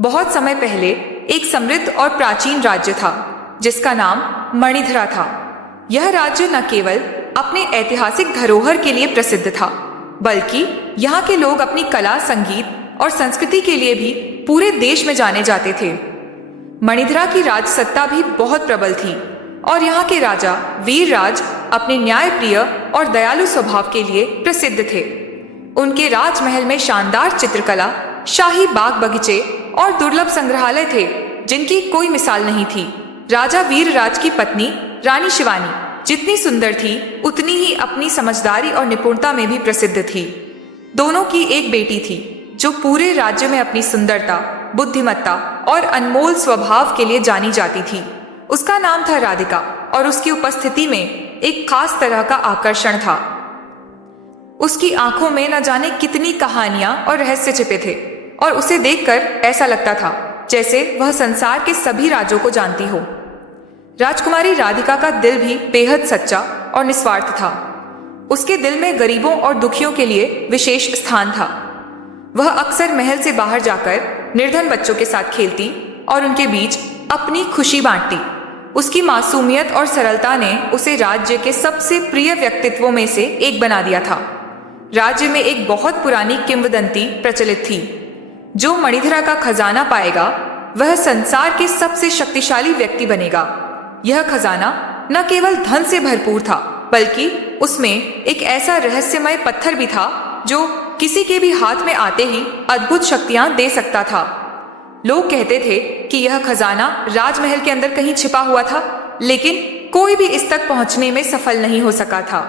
बहुत समय पहले एक समृद्ध और प्राचीन राज्य था जिसका नाम मणिधरा था। यह राज्य न केवल अपने ऐतिहासिक धरोहर के लिए प्रसिद्ध था, बल्कि यहाँ के लोग अपनी कला, संगीत और संस्कृति के लिए भी पूरे देश में जाने जाते थे। मणिधरा की राजसत्ता भी बहुत प्रबल थी और यहाँ के राजा वीरराज अपने न्यायप्रिय और दयालु स्वभाव के लिए प्रसिद्ध थे। उनके राजमहल में शानदार चित्रकला, शाही बाग बगीचे और दुर्लभ संग्रहालय थे जिनकी कोई मिसाल नहीं थी। राजा वीरराज की पत्नी रानी शिवानी जितनी सुंदर थी, उतनी ही अपनी समझदारी और निपुणता में भी प्रसिद्ध थी। दोनों की एक बेटी थी जो पूरे राज्य में अपनी सुंदरता, बुद्धिमत्ता और अनमोल स्वभाव के लिए जानी जाती थी। उसका नाम था राधिका और उसकी उपस्थिति में एक खास तरह का आकर्षण था। उसकी आंखों में न जाने कितनी कहानियां और रहस्य छिपे थे और उसे देखकर ऐसा लगता था जैसे वह संसार के सभी राजों को जानती हो। राजकुमारी राधिका का दिल भी बेहद सच्चा और निस्वार्थ था। उसके दिल में गरीबों और दुखियों के लिए विशेष स्थान था। वह अक्सर महल से बाहर जाकर निर्धन बच्चों के साथ खेलती और उनके बीच अपनी खुशी बांटती। उसकी मासूमियत और सरलता ने उसे राज्य के सबसे प्रिय व्यक्तित्वों में से एक बना दिया था। राज्य में एक बहुत पुरानी किंवदंती प्रचलित थी, जो मणिधरा का खजाना पाएगा वह संसार के सबसे शक्तिशाली व्यक्ति बनेगा। यह खजाना न केवल धन से भरपूर था, बल्कि उसमें एक ऐसा रहस्यमय पत्थर भी था जो किसी के भी हाथ में आते ही अद्भुत शक्तियां दे सकता था। लोग कहते थे कि यह खजाना राजमहल के अंदर कहीं छिपा हुआ था, लेकिन कोई भी इस तक पहुंचने में सफल नहीं हो सका था।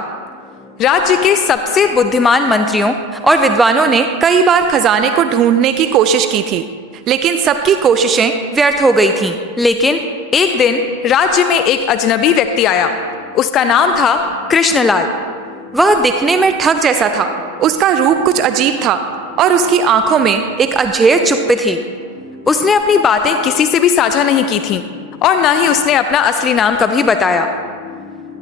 राज्य के सबसे बुद्धिमान मंत्रियों और विद्वानों ने कई बार खजाने को ढूंढने की कोशिश की थी, लेकिन सबकी कोशिशें व्यर्थ हो गई थीं। लेकिन एक दिन राज्य में एक अजनबी व्यक्ति आया। उसका नाम था कृष्णलाल। वह दिखने में ठग जैसा था। उसका रूप कुछ अजीब था और उसकी आंखों में एक अजेय चुप्पी थी। उसने अपनी बातें किसी से भी साझा नहीं की थीं और न ही उसने अपना असली नाम कभी बताया।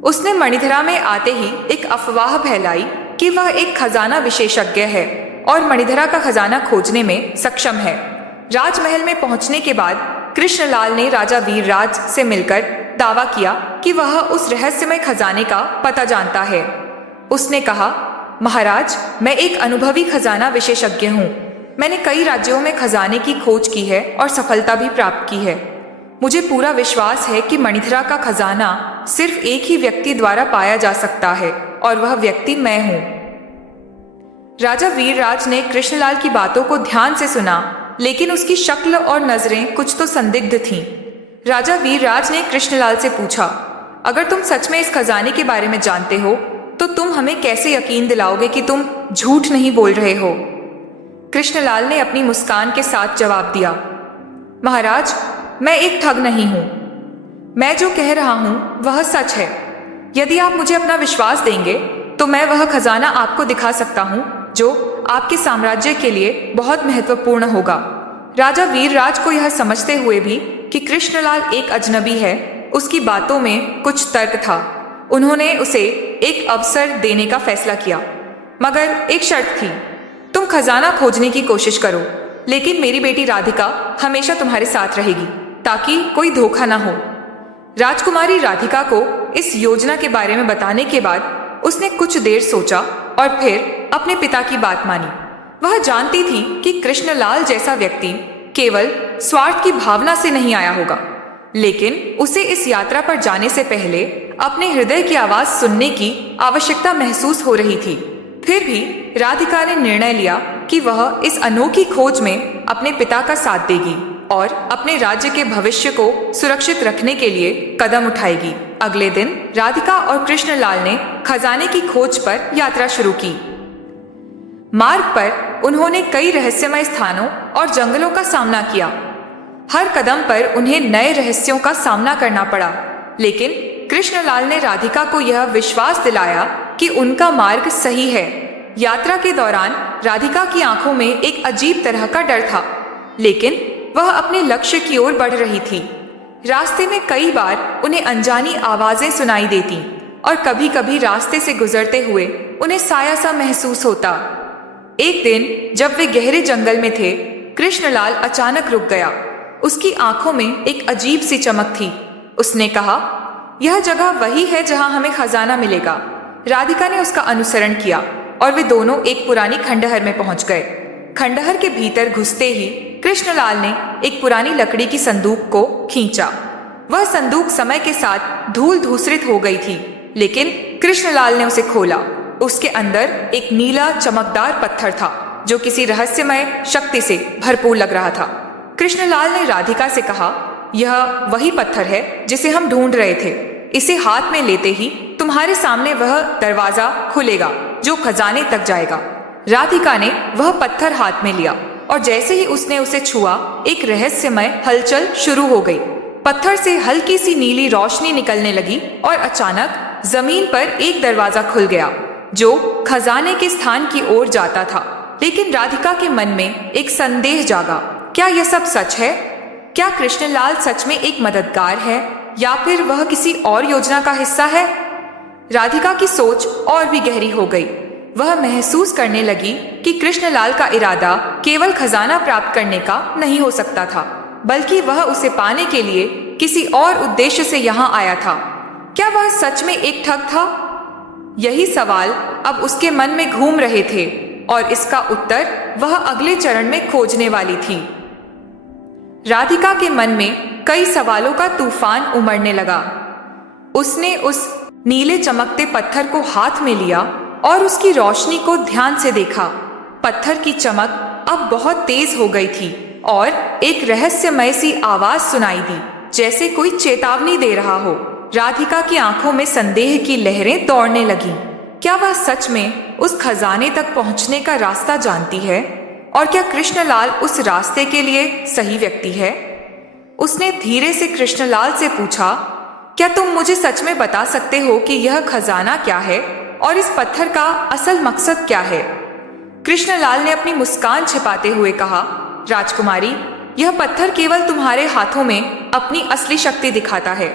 उसने मणिधरा में आते ही एक अफवाह फैलाई कि वह एक खजाना विशेषज्ञ है और मणिधरा का खजाना खोजने में सक्षम है। राजमहल में पहुंचने के बाद कृष्णलाल ने राजा वीरराज से मिलकर दावा किया कि वह उस रहस्यमय खजाने का पता जानता है। उसने कहा, महाराज, मैं एक अनुभवी खजाना विशेषज्ञ हूँ। मैंने कई राज्यों में खजाने की खोज की है और सफलता भी प्राप्त की है। मुझे पूरा विश्वास है कि मणिधरा का खजाना सिर्फ एक ही व्यक्ति द्वारा पाया जा सकता है और वह व्यक्ति मैं हूं। राजा वीरराज ने कृष्णलाल की बातों को ध्यान से सुना, लेकिन उसकी शक्ल और नजरें कुछ तो संदिग्ध थीं। राजा वीरराज ने कृष्णलाल से पूछा, अगर तुम सच में इस खजाने के बारे में जानते हो तो तुम हमें कैसे यकीन दिलाओगे कि तुम झूठ नहीं बोल रहे हो? कृष्णलाल ने अपनी मुस्कान के साथ जवाब दिया, महाराज, मैं एक ठग नहीं हूं। मैं जो कह रहा हूं वह सच है। यदि आप मुझे अपना विश्वास देंगे तो मैं वह खजाना आपको दिखा सकता हूं जो आपके साम्राज्य के लिए बहुत महत्वपूर्ण होगा। राजा वीरराज को यह समझते हुए भी कि कृष्णलाल एक अजनबी है, उसकी बातों में कुछ तर्क था। उन्होंने उसे एक अवसर देने का फैसला किया, मगर एक शर्त थी, तुम खजाना खोजने की कोशिश करो, लेकिन मेरी बेटी राधिका हमेशा तुम्हारे साथ रहेगी ताकि कोई धोखा ना हो। राजकुमारी राधिका को इस योजना के बारे में बताने के बाद उसने कुछ देर सोचा और फिर अपने पिता की बात मानी। वह जानती थी कि कृष्णलाल जैसा व्यक्ति केवल स्वार्थ की भावना से नहीं आया होगा, लेकिन उसे इस यात्रा पर जाने से पहले अपने हृदय की आवाज सुनने की आवश्यकता महसूस हो रही थी। फिर भी राधिका ने निर्णय लिया कि वह इस अनोखी खोज में अपने पिता का साथ देगी और अपने राज्य के भविष्य को सुरक्षित रखने के लिए कदम उठाएगी। अगले दिन राधिका और कृष्णलाल ने खजाने की खोज पर यात्रा शुरू की। मार्ग पर उन्होंने कई रहस्यमय स्थानों और जंगलों का सामना किया। हर कदम पर उन्हें नए रहस्यों का सामना करना पड़ा, लेकिन कृष्णलाल ने राधिका को यह विश्वास दिलाया कि उनका मार्ग सही है। यात्रा के दौरान राधिका की आंखों में एक अजीब तरह का डर था, लेकिन वह अपने लक्ष्य की ओर बढ़ रही थी। रास्ते में कई बार उन्हें अनजानी आवाजें सुनाई देती और कभी कभी रास्ते से गुजरते हुए उन्हें साया सा महसूस होता। एक दिन जब वे गहरे जंगल में थे, कृष्णलाल अचानक रुक गया। उसकी आंखों में एक अजीब सी चमक थी। उसने कहा, यह जगह वही है जहां हमें खजाना मिलेगा। राधिका ने उसका अनुसरण किया और वे दोनों एक पुरानी खंडहर में पहुंच गए। खंडहर के भीतर घुसते ही कृष्णलाल ने एक पुरानी लकड़ी की संदूक को खींचा। वह संदूक समय के साथ धूल धूसरित हो गई थी, लेकिन कृष्णलाल ने उसे खोला। उसके अंदर एक नीला चमकदार पत्थर था जो किसी रहस्यमय शक्ति से भरपूर लग रहा था। कृष्णलाल ने राधिका से कहा, यह वही पत्थर है जिसे हम ढूंढ रहे थे। इसे हाथ में लेते ही तुम्हारे सामने वह दरवाजा खुलेगा जो खजाने तक जाएगा। राधिका ने वह पत्थर हाथ में लिया और जैसे ही उसने उसे छुआ, एक रहस्यमय हलचल शुरू हो गई। पत्थर से हल्की सी नीली रोशनी निकलने लगी और अचानक जमीन पर एक दरवाजा खुल गया जो खजाने के स्थान की ओर जाता था। लेकिन राधिका के मन में एक संदेह जागा। क्या यह सब सच है? क्या कृष्णलाल सच में एक मददगार है या फिर वह किसी और योजना का हिस्सा है? राधिका की सोच और भी गहरी हो गई। वह महसूस करने लगी कि कृष्णलाल का इरादा केवल खजाना प्राप्त करने का नहीं हो सकता था, बल्कि वह उसे पाने के लिए किसी और उद्देश्य से यहाँ आया था। क्या वह सच में एक ठग था? यही सवाल अब उसके मन में घूम रहे थे और इसका उत्तर वह अगले चरण में खोजने वाली थी। राधिका के मन में कई सवालों का तूफान उमड़ने लगा। उसने उस नीले चमकते पत्थर को हाथ में लिया और उसकी रोशनी को ध्यान से देखा। पत्थर की चमक अब बहुत तेज हो गई थी और एक रहस्यमय सी आवाज सुनाई दी, जैसे कोई चेतावनी दे रहा हो। राधिका की आंखों में संदेह की लहरें दौड़ने लगीं। क्या वह सच में उस खजाने तक पहुंचने का रास्ता जानती है? और क्या कृष्णलाल उस रास्ते के लिए सही व्यक्ति है? उसने धीरे से कृष्णलाल से पूछा, क्या तुम मुझे सच में बता सकते हो कि यह खजाना क्या है और इस पत्थर का असल मकसद क्या है? कृष्णलाल ने अपनी मुस्कान छिपाते हुए कहा, राजकुमारी, यह पत्थर केवल तुम्हारे हाथों में अपनी असली शक्ति दिखाता है।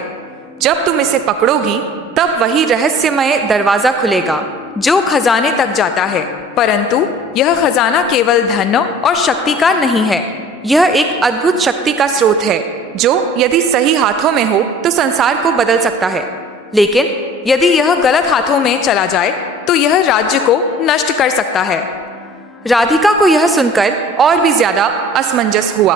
जब तुम इसे पकड़ोगी तब वही रहस्यमय दरवाजा खुलेगा जो खजाने तक जाता है। परंतु यह खजाना केवल धन और शक्ति का नहीं है। यह एक अद्भुत शक्ति का स्रोत है जो यदि सही हाथों में हो तो संसार को बदल सकता है, लेकिन यदि यह गलत हाथों में चला जाए तो यह राज्य को नष्ट कर सकता है। राधिका को यह सुनकर और भी ज्यादा असमंजस हुआ।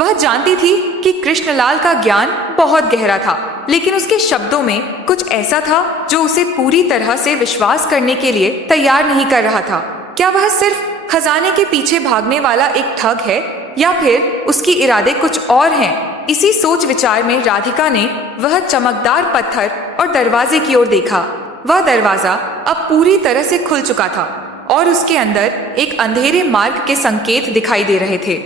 वह जानती थी कि कृष्णलाल का ज्ञान बहुत गहरा था, लेकिन उसके शब्दों में कुछ ऐसा था जो उसे पूरी तरह से विश्वास करने के लिए तैयार नहीं कर रहा था। क्या वह सिर्फ खजाने के पीछे भागने वाला एक ठग है या फिर उसकी इरादे कुछ और हैं? इसी सोच विचार में राधिका ने वह चमकदार पत्थर और दरवाजे की ओर देखा। वह दरवाजा अब पूरी तरह से खुल चुका था और उसके अंदर एक अंधेरे मार्ग के संकेत दिखाई दे रहे थे।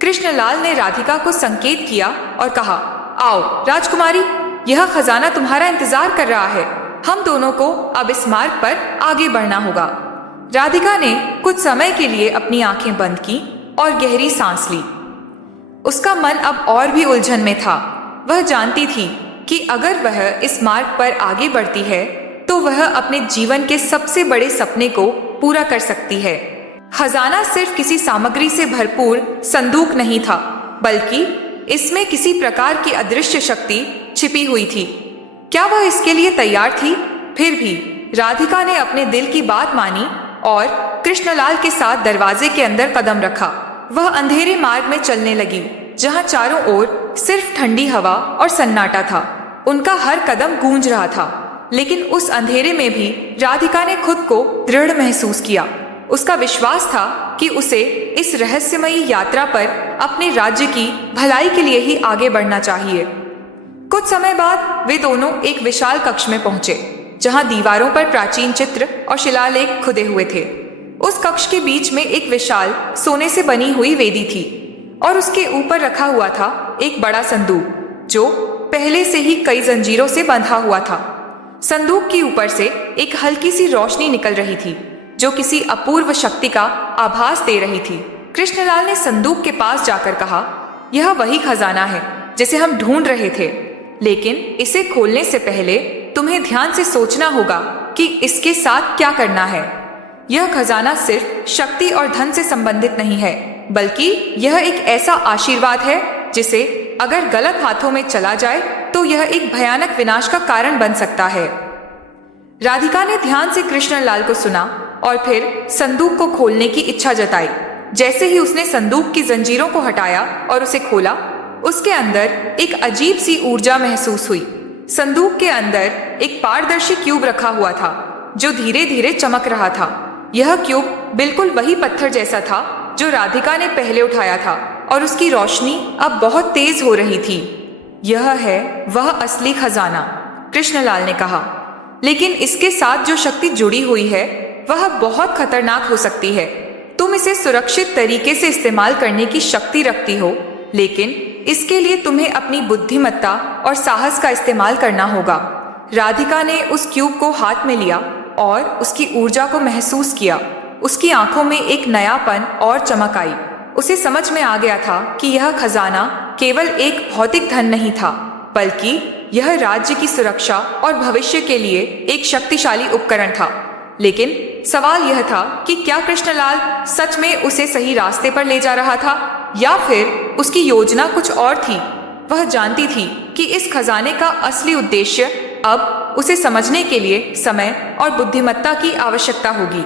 कृष्णलाल ने राधिका को संकेत किया और कहा, आओ राजकुमारी, यह खजाना तुम्हारा इंतजार कर रहा है। हम दोनों को अब इस मार्ग पर आगे बढ़ना होगा। राधिका ने कुछ समय के लिए अपनी आंखें बंद की और गहरी सांस ली। उसका मन अब और भी उलझन में था। वह जानती थी कि अगर वह इस मार्ग पर आगे बढ़ती है तो वह अपने जीवन के सबसे बड़े सपने को पूरा कर सकती है। खजाना सिर्फ किसी सामग्री से भरपूर संदूक नहीं था, बल्कि इसमें किसी प्रकार की अदृश्य शक्ति छिपी हुई थी। क्या वह इसके लिए तैयार थी? फिर भी राधिका ने अपने दिल की बात मानी और कृष्णलाल के साथ दरवाजे के अंदर कदम रखा। वह अंधेरे मार्ग में चलने लगी जहां चारों ओर सिर्फ ठंडी हवा और सन्नाटा था। उनका हर कदम गूंज रहा था, लेकिन उस अंधेरे में भी राधिका ने खुद को दृढ़ महसूस किया। उसका विश्वास था कि उसे इस रहस्यमयी यात्रा पर अपने राज्य की भलाई के लिए ही आगे बढ़ना चाहिए। कुछ समय बाद वे दोनों एक विशाल कक्ष में पहुंचे जहां दीवारों पर प्राचीन चित्र और शिलालेख खुदे हुए थे। उस कक्ष के बीच में एक विशाल सोने से बनी हुई वेदी थी और उसके ऊपर रखा हुआ था एक बड़ा संदूक जो पहले से ही कई जंजीरों से बंधा हुआ था। संदूक के ऊपर से एक हल्की सी रोशनी निकल रही थी जो किसी अपूर्व शक्ति का आभास दे रही थी। कृष्णलाल ने संदूक के पास जाकर कहा, यह वही खजाना है जिसे हम ढूंढ रहे थे, लेकिन इसे खोलने से पहले तुम्हें ध्यान से सोचना होगा कि इसके साथ क्या करना है। यह खजाना सिर्फ शक्ति और धन से संबंधित नहीं है, बल्कि यह एक ऐसा आशीर्वाद है जिसे अगर गलत हाथों में चला जाए तो यह एक भयानक विनाश का कारण बन सकता है। राधिका ने ध्यान से कृष्णलाल को सुना और फिर संदूक को खोलने की इच्छा जताई। जैसे ही उसने संदूक की जंजीरों को हटाया और उसे खोला, उसके अंदर एक अजीब सी ऊर्जा महसूस हुई। संदूक के अंदर एक पारदर्शी क्यूब रखा हुआ था जो धीरे धीरे चमक रहा था। यह क्यूब बिल्कुल वही पत्थर जैसा था जो राधिका ने पहले उठाया था और उसकी रोशनी अब बहुत तेज हो रही थी। यह है वह असली खजाना, कृष्णलाल ने कहा, लेकिन इसके साथ जो शक्ति जुड़ी हुई है वह बहुत खतरनाक हो सकती है। तुम इसे सुरक्षित तरीके से इस्तेमाल करने की शक्ति रखती हो, लेकिन इसके लिए तुम्हें अपनी बुद्धिमत्ता और साहस का इस्तेमाल करना होगा। राधिका ने उस क्यूब को हाथ में लिया और उसकी ऊर्जा को महसूस किया। उसकी आंखों में एक नयापन और चमक आई। उसे समझ में आ गया था कि यह खजाना केवल एक भौतिक धन नहीं था, बल्कि यह राज्य की सुरक्षा और भविष्य के लिए एक शक्तिशाली उपकरण था। लेकिन सवाल यह था कि क्या कृष्णलाल सच में उसे सही रास्ते पर ले जा रहा था या फिर उसकी योजना कुछ और थी। वह जानती थी कि इस खजाने का असली उद्देश्य अब उसे समझने के लिए समय और बुद्धिमत्ता की आवश्यकता होगी।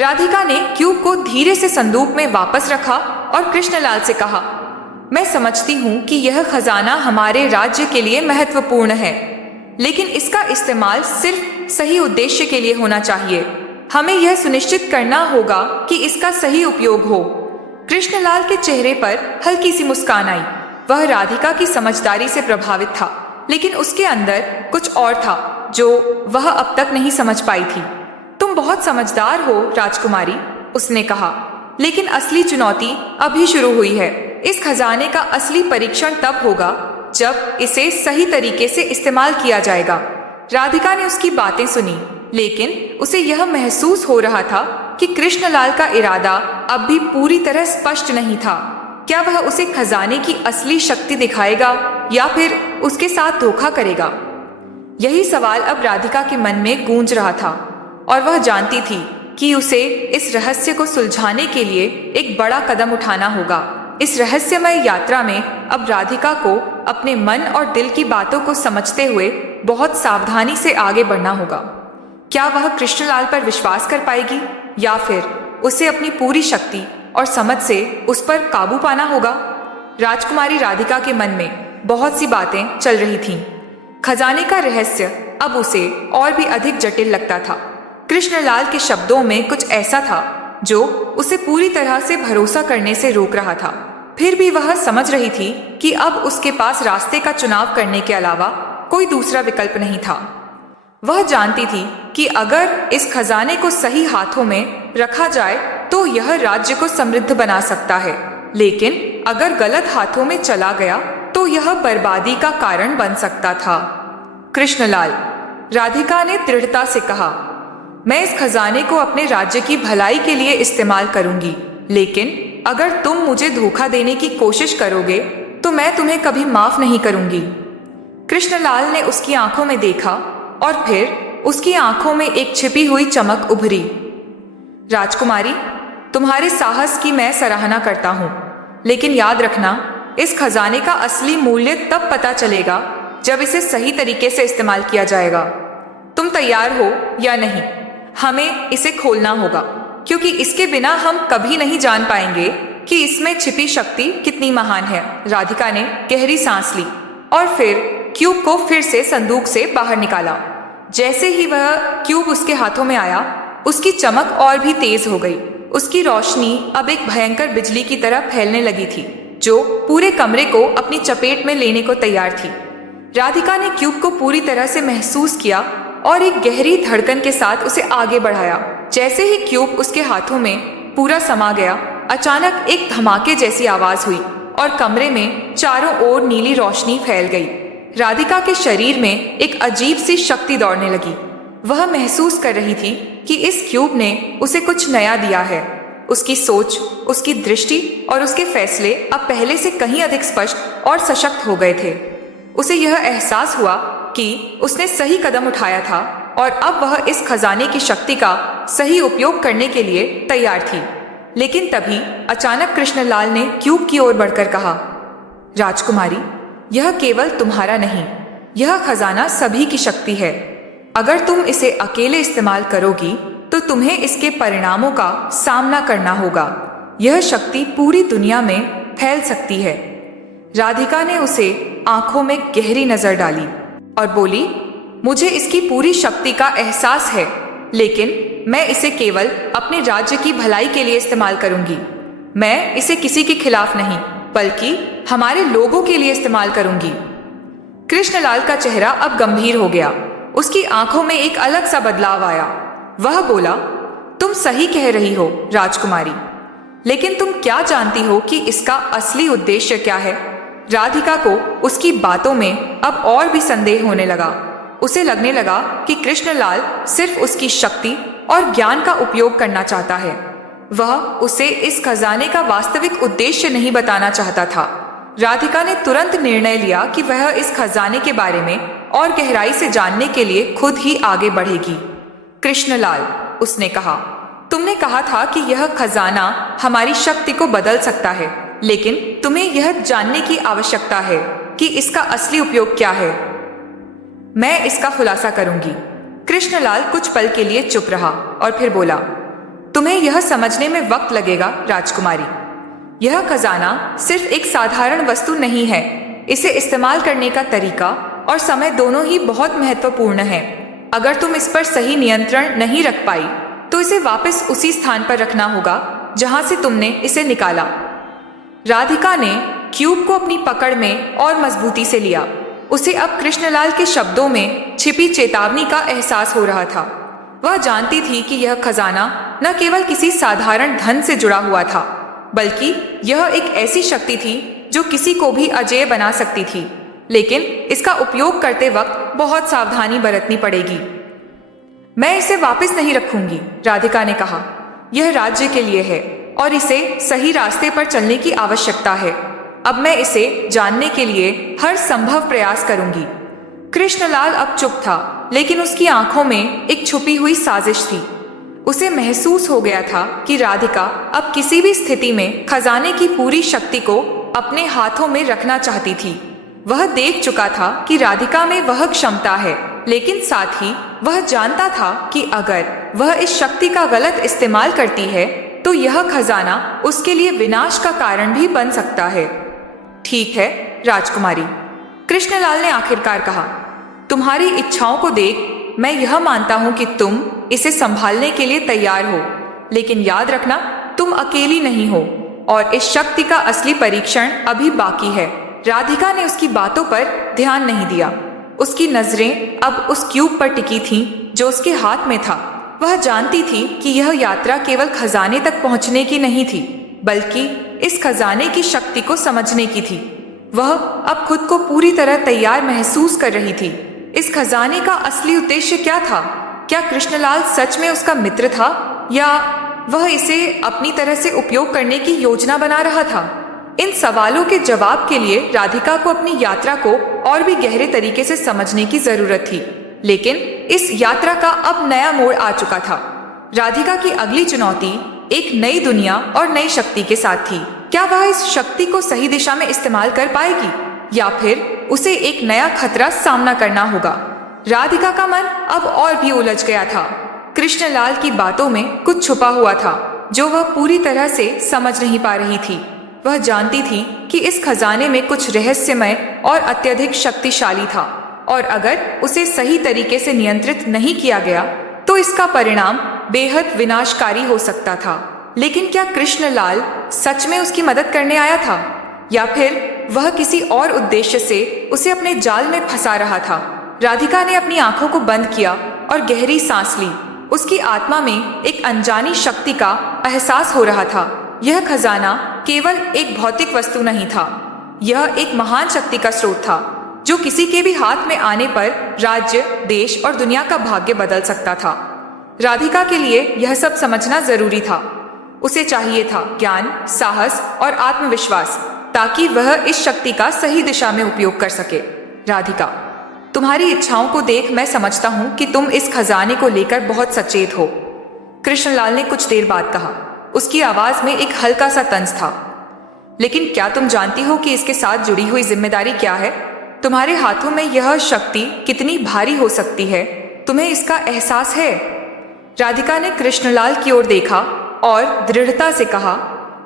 राधिका ने क्यूब को धीरे से संदूक में वापस रखा और कृष्णलाल से कहा, मैं समझती हूँ कि यह खजाना हमारे राज्य के लिए महत्वपूर्ण है, लेकिन इसका इस्तेमाल सिर्फ सही उद्देश्य के लिए होना चाहिए। हमें यह सुनिश्चित करना होगा कि इसका सही उपयोग हो। कृष्णलाल के चेहरे पर हल्की सी मुस्कान आई। वह राधिका की समझदारी से प्रभावित था, लेकिन उसके अंदर कुछ और था जो वह अब तक नहीं समझ पाई थी। तुम बहुत समझदार हो राजकुमारी, उसने कहा, लेकिन असली चुनौती अभी शुरू हुई है। इस खजाने का असली परीक्षण तब होगा जब इसे सही तरीके से इस्तेमाल किया जाएगा। राधिका ने उसकी बातें सुनी, लेकिन उसे यह महसूस हो रहा था कि कृष्णलाल का इरादा अब भी पूरी तरह स्पष्ट नहीं था। क्या वह उसे खजाने की असली शक्ति दिखाएगा या फिर उसके साथ धोखा करेगा? यही सवाल अब राधिका के मन में गूंज रहा था और वह जानती थी कि उसे इस रहस्य को सुलझाने के लिए एक बड़ा कदम उठाना होगा। इस रहस्यमय यात्रा में अब राधिका को अपने मन और दिल की बातों को समझते हुए बहुत सावधानी से आगे बढ़ना होगा। क्या वह कृष्णलाल पर विश्वास कर पाएगी या फिर उसे अपनी पूरी शक्ति और समझ से उस पर काबू पाना होगा? राजकुमारी राधिका के मन में बहुत सी बातें चल रही थीं। खजाने का रहस्य अब उसे और भी अधिक जटिल लगता था। कृष्णलाल के शब्दों में कुछ ऐसा था जो उसे पूरी तरह से भरोसा करने से रोक रहा था। फिर भी वह समझ रही थी कि अब उसके पास रास्ते का चुनाव करने के अलावा कोई दूसरा विकल्प नहीं था। वह जानती थी कि अगर इस खजाने को सही हाथों में रखा जाए तो यह राज्य को समृद्ध बना सकता है, लेकिन अगर गलत हाथों में चला गया तो यह बर्बादी का कारण बन सकता था। कृष्णलाल, राधिका ने दृढ़ता से कहा, मैं इस खजाने को अपने राज्य की भलाई के लिए इस्तेमाल करूंगी, लेकिन अगर तुम मुझे धोखा देने की कोशिश करोगे तो मैं तुम्हें कभी माफ नहीं करूंगी। कृष्णलाल ने उसकी आंखों में देखा और फिर उसकी आंखों में एक छिपी हुई चमक उभरी। राजकुमारी, तुम्हारे साहस की मैं सराहना करता हूँ, लेकिन याद रखना, इस खजाने का असली मूल्य तब पता चलेगा जब इसे सही तरीके से इस्तेमाल किया जाएगा। तुम तैयार हो या नहीं? हमें इसे खोलना होगा, क्योंकि इसके बिना हम कभी नहीं जान पाएंगे कि इसमें छिपी शक्ति कितनी महान है। राधिका ने गहरी सांस ली और फिर क्यूब को फिर से संदूक से बाहर निकाला। जैसे ही वह क्यूब उसके हाथों में आया, उसकी चमक और भी तेज हो गई। उसकी रोशनी अब एक भयंकर बिजली की तरह फैलने लगी थी, जो पूरे कमरे को अपनी चपेट में लेने को तैयार थी। राधिका ने क्यूब को पूरी तरह से महसूस किया और एक गहरी धड़कन के साथ उसे आगे बढ़ाया। जैसे ही क्यूब उसके हाथों में पूरा समा गया, अचानक एक धमाके जैसी आवाज हुई और कमरे में चारों ओर नीली रोशनी फैल गई। राधिका के शरीर में एक अजीब सी शक्ति दौड़ने लगी। वह महसूस कर रही थी कि इस क्यूब ने उसे कुछ नया दिया है। उसकी सोच, उसकी दृष्टि और उसके फैसले अब पहले से कहीं अधिक स्पष्ट और सशक्त हो गए थे। उसे यह एहसास हुआ कि उसने सही कदम उठाया था और अब वह इस खजाने की शक्ति का सही उपयोग करने के लिए तैयार थी। लेकिन तभी अचानक कृष्णलाल ने क्यूब की ओर बढ़कर कहा, राजकुमारी, यह केवल तुम्हारा नहीं, यह खजाना सभी की शक्ति है। अगर तुम इसे अकेले इस्तेमाल करोगी तो तुम्हें इसके परिणामों का सामना करना होगा। यह शक्ति पूरी दुनिया में फैल सकती है। राधिका ने उसे आंखों में गहरी नजर डाली और बोली, मुझे इसकी पूरी शक्ति का एहसास है, लेकिन मैं इसे केवल अपने राज्य की भलाई के लिए इस्तेमाल करूंगी। मैं इसे किसी के खिलाफ नहीं, बल्कि हमारे लोगों के लिए इस्तेमाल करूंगी। कृष्णलाल का चेहरा अब गंभीर हो गया। उसकी आंखों में एक अलग सा बदलाव आया। वह बोला, तुम सही कह रही हो राजकुमारी, लेकिन तुम क्या जानती हो कि इसका असली उद्देश्य क्या है? राधिका को उसकी बातों में अब और भी संदेह होने लगा। उसे लगने लगा कि कृष्णलाल सिर्फ उसकी शक्ति और ज्ञान का उपयोग करना चाहता है। वह उसे इस खजाने का वास्तविक उद्देश्य नहीं बताना चाहता था। राधिका ने तुरंत निर्णय लिया कि वह इस खजाने के बारे में और गहराई से जानने के लिए खुद ही आगे बढ़ेगी। कृष्णलाल, उसने कहा, तुमने कहा था कि यह खजाना हमारी शक्ति को बदल सकता है, लेकिन तुम्हें यह जानने की आवश्यकता है कि इसका असली उपयोग क्या है। मैं इसका खुलासा करूंगी। कृष्णलाल कुछ पल के लिए चुप रहा और फिर बोला, तुम्हें यह समझने में वक्त लगेगा राजकुमारी। यह खजाना सिर्फ एक साधारण वस्तु नहीं है। इसे इस्तेमाल करने का तरीका और समय दोनों ही बहुत महत्वपूर्ण है। अगर तुम इस पर सही नियंत्रण नहीं रख पाई तो इसे वापस उसी स्थान पर रखना होगा जहां से तुमने इसे निकाला। राधिका ने क्यूब को अपनी पकड़ में और मजबूती से लिया। उसे अब कृष्णलाल के शब्दों में छिपी चेतावनी का एहसास हो रहा था। वह जानती थी कि यह खजाना न केवल किसी साधारण धन से जुड़ा हुआ था, बल्कि यह एक ऐसी शक्ति थी जो किसी को भी अजेय बना सकती थी, लेकिन इसका उपयोग करते वक्त बहुत सावधानी बरतनी पड़ेगी। मैं इसे वापस नहीं रखूंगी, राधिका ने कहा। यह राज्य के लिए है और इसे सही रास्ते पर चलने की आवश्यकता है। अब मैं इसे जानने के लिए हर संभव प्रयास करूंगी। कृष्णलाल अब चुप था, लेकिन उसकी आंखों में एक छुपी हुई साजिश थी। उसे महसूस हो गया था कि राधिका अब किसी भी स्थिति में खजाने की पूरी शक्ति को अपने हाथों में रखना चाहती थी। वह देख चुका था कि राधिका में वह क्षमता है, लेकिन साथ ही वह जानता था कि अगर वह इस शक्ति का गलत इस्तेमाल करती है तो यह खजाना उसके लिए विनाश का कारण भी बन सकता है। ठीक है राजकुमारी, कृष्णलाल ने आखिरकार कहा, तुम्हारी इच्छाओं को देख मैं यह मानता हूं कि तुम इसे संभालने के लिए तैयार हो, लेकिन याद रखना तुम अकेली नहीं हो और इस शक्ति का असली परीक्षण अभी बाकी है। राधिका ने उसकी बातों पर ध्यान नहीं दिया। उसकी नजरें अब उस क्यूब पर टिकी थीं जो उसके हाथ में था। वह जानती थी कि यह यात्रा केवल खजाने तक पहुंचने की नहीं थी, बल्कि इस खजाने की शक्ति को समझने की थी। वह अब खुद को पूरी तरह तैयार महसूस कर रही थी। इस खजाने का असली उद्देश्य क्या था? क्या कृष्णलाल सच में उसका मित्र था या वह इसे अपनी तरह से उपयोग करने की योजना बना रहा था? इन सवालों के जवाब के लिए राधिका को अपनी यात्रा को और भी गहरे तरीके से समझने की जरूरत थी, लेकिन इस यात्रा का अब नया मोड़ आ चुका था। राधिका की अगली चुनौती एक नई दुनिया और नई शक्ति के साथ थी। क्या वह इस शक्ति को सही दिशा में इस्तेमाल कर पाएगी या फिर उसे एक नया खतरा सामना करना होगा? राधिका का मन अब और भी उलझ गया था। कृष्णलाल की बातों में कुछ छुपा हुआ था जो वह पूरी तरह से समझ नहीं पा रही थी। वह जानती थी कि इस खजाने में कुछ रहस्यमय और अत्यधिक शक्तिशाली था, और अगर उसे सही तरीके से नियंत्रित नहीं किया गया तो इसका परिणाम बेहद विनाशकारी हो सकता था। लेकिन क्या कृष्णलाल सच में उसकी मदद करने आया था या फिर वह किसी और उद्देश्य से उसे अपने जाल में फंसा रहा था? राधिका ने अपनी आंखों को बंद किया और गहरी सांस ली। उसकी आत्मा में एक अनजानी शक्ति का एहसास हो रहा था। यह खजाना केवल एक भौतिक वस्तु नहीं था, यह एक महान शक्ति का स्रोत था जो किसी के भी हाथ में आने पर राज्य, देश और दुनिया का भाग्य बदल सकता था। राधिका के लिए यह सब समझना जरूरी था। उसे चाहिए था ज्ञान, साहस और आत्मविश्वास, ताकि वह इस शक्ति का सही दिशा में उपयोग कर सके। राधिका, तुम्हारी इच्छाओं को देख मैं समझता हूं कि तुम इस खजाने को लेकर बहुत सचेत हो, कृष्णलाल ने कुछ देर बाद कहा। उसकी आवाज में एक हल्का सा तंज था। लेकिन क्या तुम जानती हो कि इसके साथ जुड़ी हुई जिम्मेदारी क्या है? तुम्हारे हाथों में यह शक्ति कितनी भारी हो सकती है, तुम्हें इसका एहसास है? राधिका ने कृष्णलाल की ओर देखा और दृढ़ता से कहा,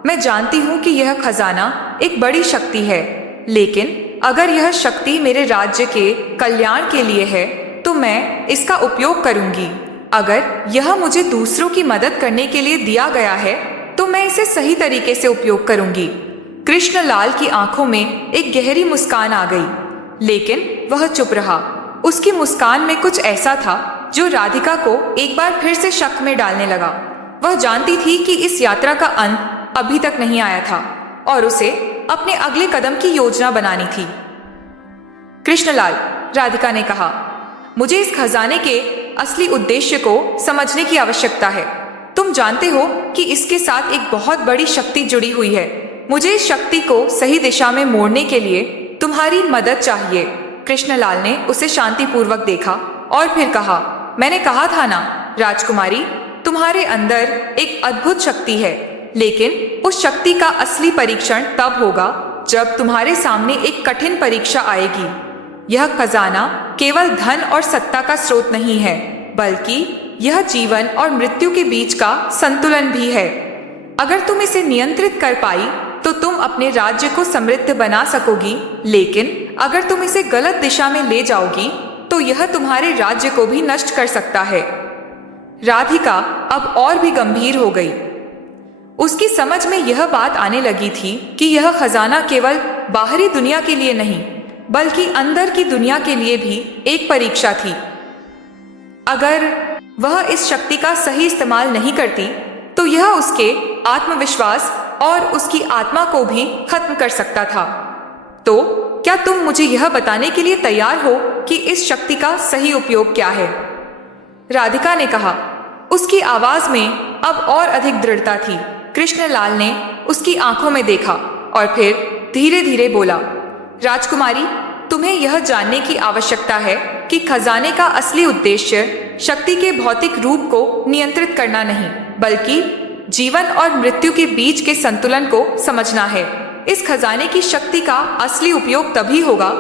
मैं जानती हूं कि यह खजाना एक बड़ी शक्ति है, लेकिन अगर यह शक्ति मेरे राज्य के कल्याण के लिए है तो मैं इसका उपयोग करूंगी। अगर यह मुझे दूसरों की मदद करने के लिए दिया गया है तो मैं इसे सही तरीके से उपयोग करूंगी। कृष्णलाल की आंखों में एक गहरी मुस्कान आ गई, लेकिन वह चुप रहा। उसकी मुस्कान में कुछ ऐसा था जो राधिका को एक बार फिर से शक में डालने लगा। वह जानती थी कि इस यात्रा का अंत अभी तक नहीं आया था और उसे अपने अगले कदम की योजना बनानी थी। कृष्णलाल, राधिका ने कहा, मुझे इस खजाने के असली उद्देश्य को समझने की आवश्यकता है। तुम जानते हो कि इसके साथ एक बहुत बड़ी शक्ति जुड़ी हुई है। मुझे इस शक्ति को सही दिशा में मोड़ने के लिए तुम्हारी मदद चाहिए। कृष्णलाल ने उसे शांतिपूर्वक देखा और फिर कहा, मैंने कहा था ना राजकुमारी, तुम्हारे अंदर एक अद्भुत शक्ति है, लेकिन उस शक्ति का असली परीक्षण तब होगा जब तुम्हारे सामने एक कठिन परीक्षा आएगी। यह खजाना केवल धन और सत्ता का स्रोत नहीं है, बल्कि यह जीवन और मृत्यु के बीच का संतुलन भी है। अगर तुम इसे नियंत्रित कर पाई तो तुम अपने राज्य को समृद्ध बना सकोगी, लेकिन अगर तुम इसे गलत दिशा में ले जाओगी तो यह तुम्हारे राज्य को भी नष्ट कर सकता है। राधिका अब और भी गंभीर हो गई। उसकी समझ में यह बात आने लगी थी कि यह खजाना केवल बाहरी दुनिया के लिए नहीं, बल्कि अंदर की दुनिया के लिए भी एक परीक्षा थी। अगर वह इस शक्ति का सही इस्तेमाल नहीं करती तो यह उसके आत्मविश्वास और उसकी आत्मा को भी खत्म कर सकता था। तो क्या तुम मुझे यह बताने के लिए तैयार हो कि इस शक्ति का सही उपयोग क्या है? राधिका ने कहा। उसकी आवाज में अब और अधिक दृढ़ता थी। कृष्णलाल ने उसकी आंखों में देखा और फिर धीरे धीरे बोला, राजकुमारी, तुम्हें यह जानने की आवश्यकता है कि खजाने का असली उद्देश्य शक्ति के भौतिक रूप को नियंत्रित करना नहीं, बल्कि जीवन और मृत्यु के बीच के संतुलन को समझना है। इस खजाने की शक्ति का असली उपयोग तभी होगा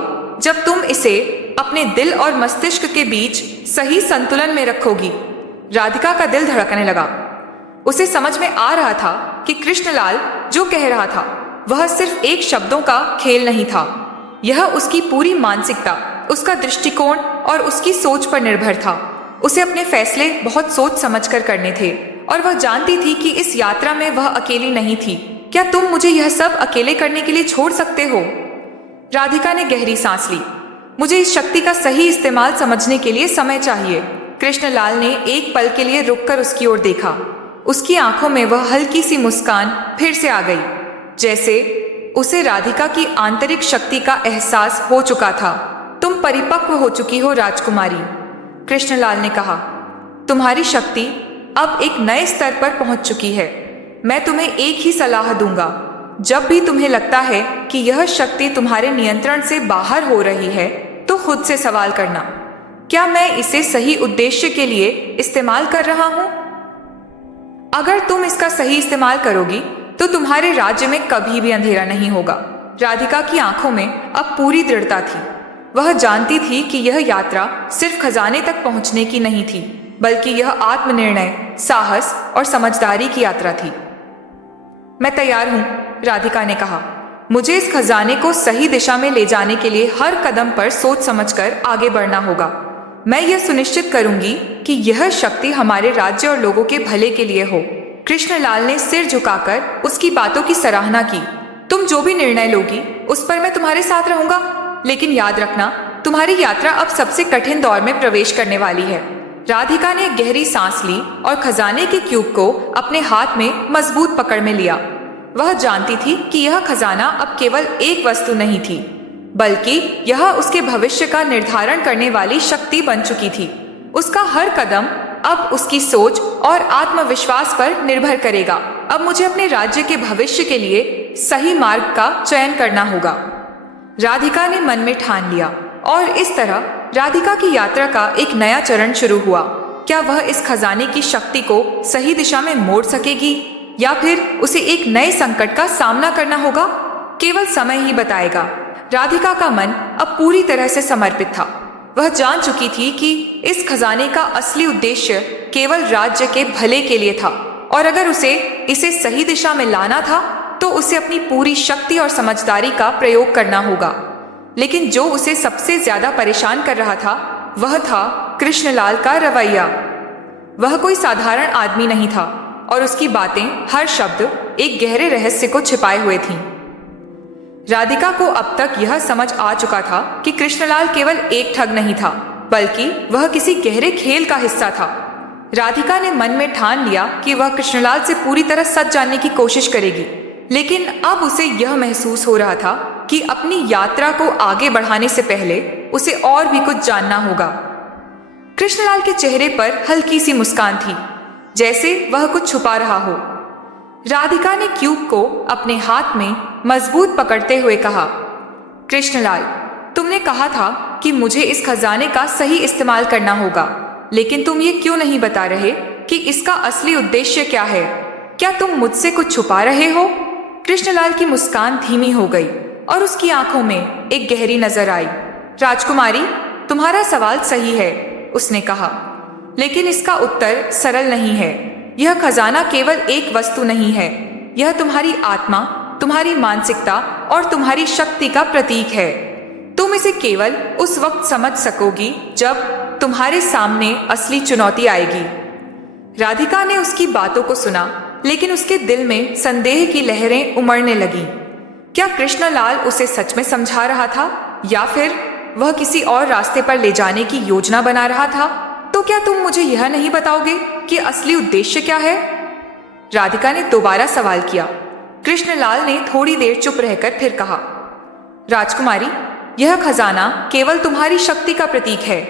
जब तुम इसे अपने दिल और मस्तिष्क के बीच सही संतुलन में रखोगी। राधिका का दिल धड़कने लगा। उसे समझ में आ रहा था कि कृष्णलाल जो कह रहा था वह सिर्फ एक शब्दों का खेल नहीं था। यह उसकी पूरी मानसिकता, उसका दृष्टिकोण और उसकी सोच पर निर्भर था। उसे अपने फैसले बहुत सोच समझकर करने थे और वह जानती थी कि इस यात्रा में वह अकेली नहीं थी। क्या तुम मुझे यह सब अकेले करने के लिए छोड़ सकते हो? राधिका ने गहरी सांस ली। मुझे इस शक्ति का सही इस्तेमाल समझने के लिए समय चाहिए। कृष्णलाल ने एक पल के लिए रुककर उसकी ओर देखा। उसकी आंखों में वह हल्की सी मुस्कान फिर से आ गई, जैसे उसे राधिका की आंतरिक शक्ति का एहसास हो चुका था। तुम परिपक्व हो चुकी हो राजकुमारी, कृष्णलाल ने कहा। तुम्हारी शक्ति अब एक नए स्तर पर पहुंच चुकी है। मैं तुम्हें एक ही सलाह दूंगा, जब भी तुम्हें लगता है कि यह शक्ति तुम्हारे नियंत्रण से बाहर हो रही है तो खुद से सवाल करना, क्या मैं इसे सही उद्देश्य के लिए इस्तेमाल कर रहा हूं? अगर तुम इसका सही इस्तेमाल करोगी तो तुम्हारे राज्य में कभी भी अंधेरा नहीं होगा। राधिका की आंखों में अब पूरी दृढ़ता थी। वह जानती थी कि यह यात्रा सिर्फ खजाने तक पहुंचने की नहीं थी, बल्कि यह आत्मनिर्णय, साहस और समझदारी की यात्रा थी। मैं तैयार हूं, राधिका ने कहा। मुझे इस खजाने को सही दिशा में ले जाने के लिए हर कदम पर सोच समझकर आगे बढ़ना होगा। मैं यह सुनिश्चित करूंगी कि यह शक्ति हमारे राज्य और लोगों के भले के लिए हो। कृष्णलाल ने सिर झुकाकर उसकी बातों की सराहना की। तुम जो भी निर्णय लोगी उस पर मैं तुम्हारे साथ रहूंगा, लेकिन याद रखना, तुम्हारी यात्रा अब सबसे कठिन दौर में प्रवेश करने वाली है। राधिका ने गहरी सांस ली और खजाने के क्यूब को अपने हाथ में मजबूत पकड़ में लिया। वह जानती थी कि यह खजाना अब केवल एक वस्तु नहीं थी, बल्कि यह उसके भविष्य का निर्धारण करने वाली शक्ति बन चुकी थी। उसका हर कदम अब उसकी सोच और आत्मविश्वास पर निर्भर करेगा। अब मुझे अपने राज्य के भविष्य के लिए सही मार्ग का चयन करना होगा, राधिका ने मन में ठान लिया। और इस तरह राधिका की यात्रा का एक नया चरण शुरू हुआ। क्या वह इस खजाने की शक्ति को सही दिशा में मोड़ सकेगी, या फिर उसे एक नए संकट का सामना करना होगा, केवल समय ही बताएगा। राधिका का मन अब पूरी तरह से समर्पित था। वह जान चुकी थी कि इस खजाने का असली उद्देश्य केवल राज्य के भले के लिए था, और अगर उसे इसे सही दिशा में लाना था तो उसे अपनी पूरी शक्ति और समझदारी का प्रयोग करना होगा। लेकिन जो उसे सबसे ज्यादा परेशान कर रहा था वह था कृष्णलाल का रवैया। वह कोई साधारण आदमी नहीं था और उसकी बातें, हर शब्द एक गहरे रहस्य को छिपाए हुए थीं। राधिका को अब तक यह समझ आ चुका था कि कृष्णलाल केवल एक ठग नहीं था, बल्कि वह किसी गहरे खेल का हिस्सा था। राधिका ने मन में ठान लिया कि वह कृष्णलाल से पूरी तरह सच जानने की कोशिश करेगी, लेकिन अब उसे यह महसूस हो रहा था कि अपनी यात्रा को आगे बढ़ाने से पहले उसे और भी कुछ जानना होगा। कृष्णलाल के चेहरे पर हल्की सी मुस्कान थी, जैसे वह कुछ छुपा रहा हो। राधिका ने क्यूब को अपने हाथ में मजबूत पकड़ते हुए कहा, कृष्णलाल, तुमने कहा था कि मुझे इस खजाने का सही इस्तेमाल करना होगा, लेकिन तुम ये क्यों नहीं बता रहे कि इसका असली उद्देश्य क्या है? क्या तुम मुझसे कुछ छुपा रहे हो? कृष्णलाल की मुस्कान धीमी हो गई और उसकी आंखों में एक गहरी नजर आई। राजकुमारी, तुम्हारा सवाल सही है, उसने कहा, लेकिन इसका उत्तर सरल नहीं है। यह खजाना केवल एक वस्तु नहीं है, यह तुम्हारी आत्मा, तुम्हारी मानसिकता और तुम्हारी शक्ति का प्रतीक है। तुम इसे केवल उस वक्त समझ सकोगी जब तुम्हारे सामने असली चुनौती आएगी। राधिका ने उसकी बातों को सुना, लेकिन उसके दिल में संदेह की लहरें उमड़ने लगीं। क्या कृष्णलाल उसे सच में समझा रहा था, या फिर वह किसी और रास्ते पर ले जाने की योजना बना रहा था? तो क्या तुम मुझे यह नहीं बताओगे कि असली उद्देश्य क्या है? राधिका ने दोबारा सवाल किया। कृष्णलाल ने थोड़ी देर चुप रहकर फिर कहा, राजकुमारी, यह खजाना केवल तुम्हारी शक्ति का प्रतीक है,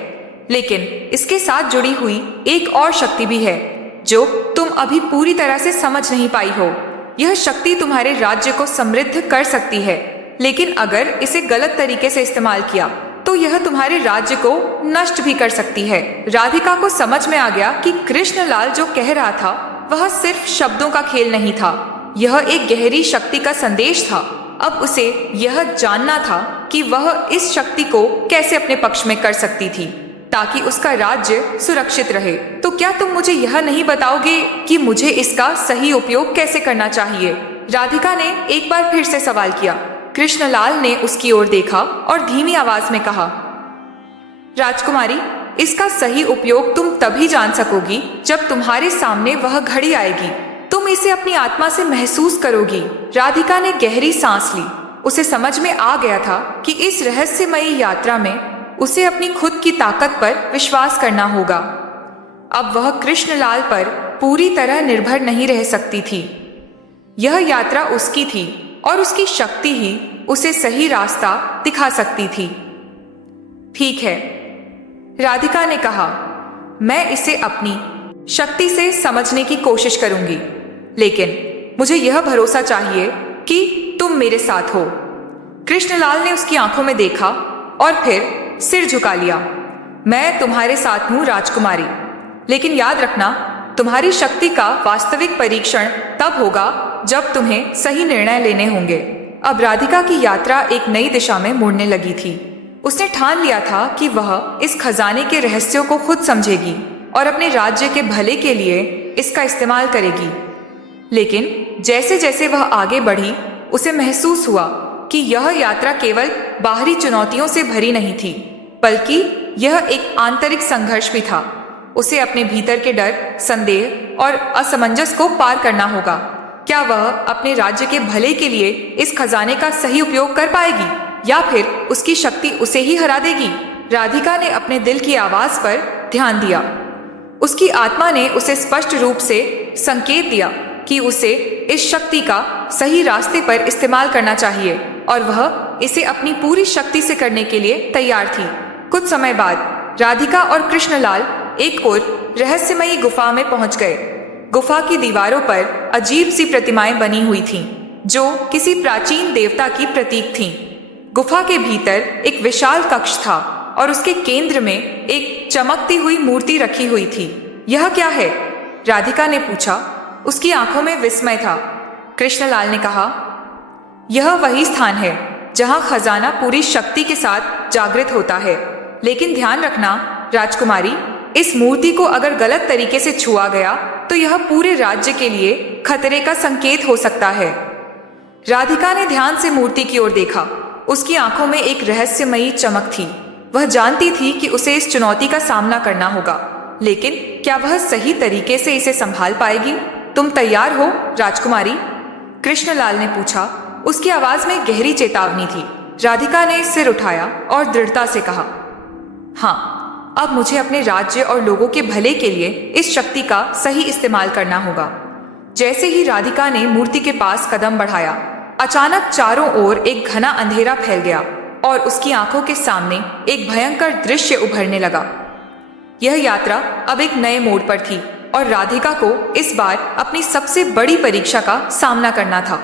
लेकिन इसके साथ जुड़ी हुई एक और शक्ति भी है जो तुम अभी पूरी तरह से समझ नहीं पाई हो। यह शक्ति तुम्हारे राज्य को समृद्ध कर सकती है, लेकिन अगर इसे गलत तरीके से इस्तेमाल किया तो यह तुम्हारे राज्य को नष्ट भी कर सकती है। राधिका को समझ में आ गया कि कृष्णलाल जो कह रहा था वह सिर्फ शब्दों का खेल नहीं था, यह एक गहरी शक्ति का संदेश था। अब उसे यह जानना था कि वह इस शक्ति को कैसे अपने पक्ष में कर सकती थी ताकि उसका राज्य सुरक्षित रहे। तो क्या तुम मुझे यह नहीं बताओगे कि मुझे इसका सही उपयोग कैसे करना चाहिए? राधिका ने एक बार फिर से सवाल किया। कृष्णलाल ने उसकी ओर देखा और धीमी आवाज में कहा, राजकुमारी, इसका सही उपयोग तुम तभी जान सकोगी जब तुम्हारे सामने वह घड़ी आएगी। तुम इसे अपनी आत्मा से महसूस करोगी। राधिका ने गहरी सांस ली। उसे समझ में आ गया था कि इस रहस्यमयी यात्रा में उसे अपनी खुद की ताकत पर विश्वास करना होगा। अब वह कृष्णलाल पर पूरी तरह निर्भर नहीं रह सकती थी। यह यात्रा उसकी थी और उसकी शक्ति ही उसे सही रास्ता दिखा सकती थी। ठीक है, राधिका ने कहा, मैं इसे अपनी शक्ति से समझने की कोशिश करूंगी, लेकिन मुझे यह भरोसा चाहिए कि तुम मेरे साथ हो। कृष्णलाल ने उसकी आंखों में देखा और फिर सिर झुका लिया। मैं तुम्हारे साथ हूं राजकुमारी, लेकिन याद रखना, तुम्हारी शक्ति का वास्तविक परीक्षण तब होगा जब तुम्हें सही निर्णय लेने होंगे। अब राधिका की यात्रा एक नई दिशा में मुड़ने लगी थी। उसने ठान लिया था कि वह इस खजाने के रहस्यों को खुद समझेगी और अपने राज्य के भले के लिए इसका इस्तेमाल करेगी। लेकिन जैसे जैसे वह आगे बढ़ी, उसे महसूस हुआ कि यह यात्रा केवल बाहरी चुनौतियों से भरी नहीं थी, बल्कि यह एक आंतरिक संघर्ष भी था। उसे अपने भीतर के डर, संदेह और असमंजस को पार करना होगा। क्या वह अपने राज्य के भले के लिए इस खजाने का सही उपयोग कर पाएगी, या फिर उसकी शक्ति उसे ही हरा देगी? राधिका ने अपने दिल की आवाज पर ध्यान दिया। उसकी आत्मा ने उसे स्पष्ट रूप से संकेत दिया कि उसे इस शक्ति का सही रास्ते पर इस्तेमाल करना चाहिए और वह इसे अपनी पूरी शक्ति से करने के लिए तैयार थी। कुछ समय बाद राधिका और कृष्णलाल एक और रहस्यमयी गुफा में पहुंच गए। गुफा की दीवारों पर अजीब सी प्रतिमाएं बनी हुई थीं, जो किसी प्राचीन देवता की प्रतीक थीं। गुफा के भीतर एक विशाल कक्ष था और उसके केंद्र में एक चमकती हुई मूर्ति रखी हुई थी। यह क्या है? राधिका ने पूछा। उसकी आंखों में विस्मय था। कृष्णलाल ने कहा, यह वही स्थान है जहां खजाना पूरी शक्ति के साथ जागृत होता है। लेकिन ध्यान रखना राजकुमारी, इस मूर्ति को अगर गलत तरीके से छुआ गया तो यह पूरे राज्य के लिए खतरे का संकेत हो सकता है। राधिका ने ध्यान से मूर्ति की ओर देखा। उसकी आंखों में एक रहस्यमयी चमक थी। वह जानती थी कि उसे इस चुनौती का सामना करना होगा, लेकिन क्या वह सही तरीके से इसे संभाल पाएगी? तुम तैयार हो राजकुमारी? कृष्णलाल ने पूछा। उसकी आवाज में गहरी चेतावनी थी। राधिका ने सिर उठाया और दृढ़ता से कहा, हाँ, अब मुझे अपने राज्य और लोगों के भले के लिए इस शक्ति का सही इस्तेमाल करना होगा। जैसे ही राधिका ने मूर्ति के पास कदम बढ़ाया, अचानक चारों ओर एक घना अंधेरा फैल गया और उसकी आंखों के सामने एक भयंकर दृश्य उभरने लगा। यह यात्रा अब एक नए मोड़ पर थी और राधिका को इस बार अपनी सबसे बड़ी परीक्षा का सामना करना था।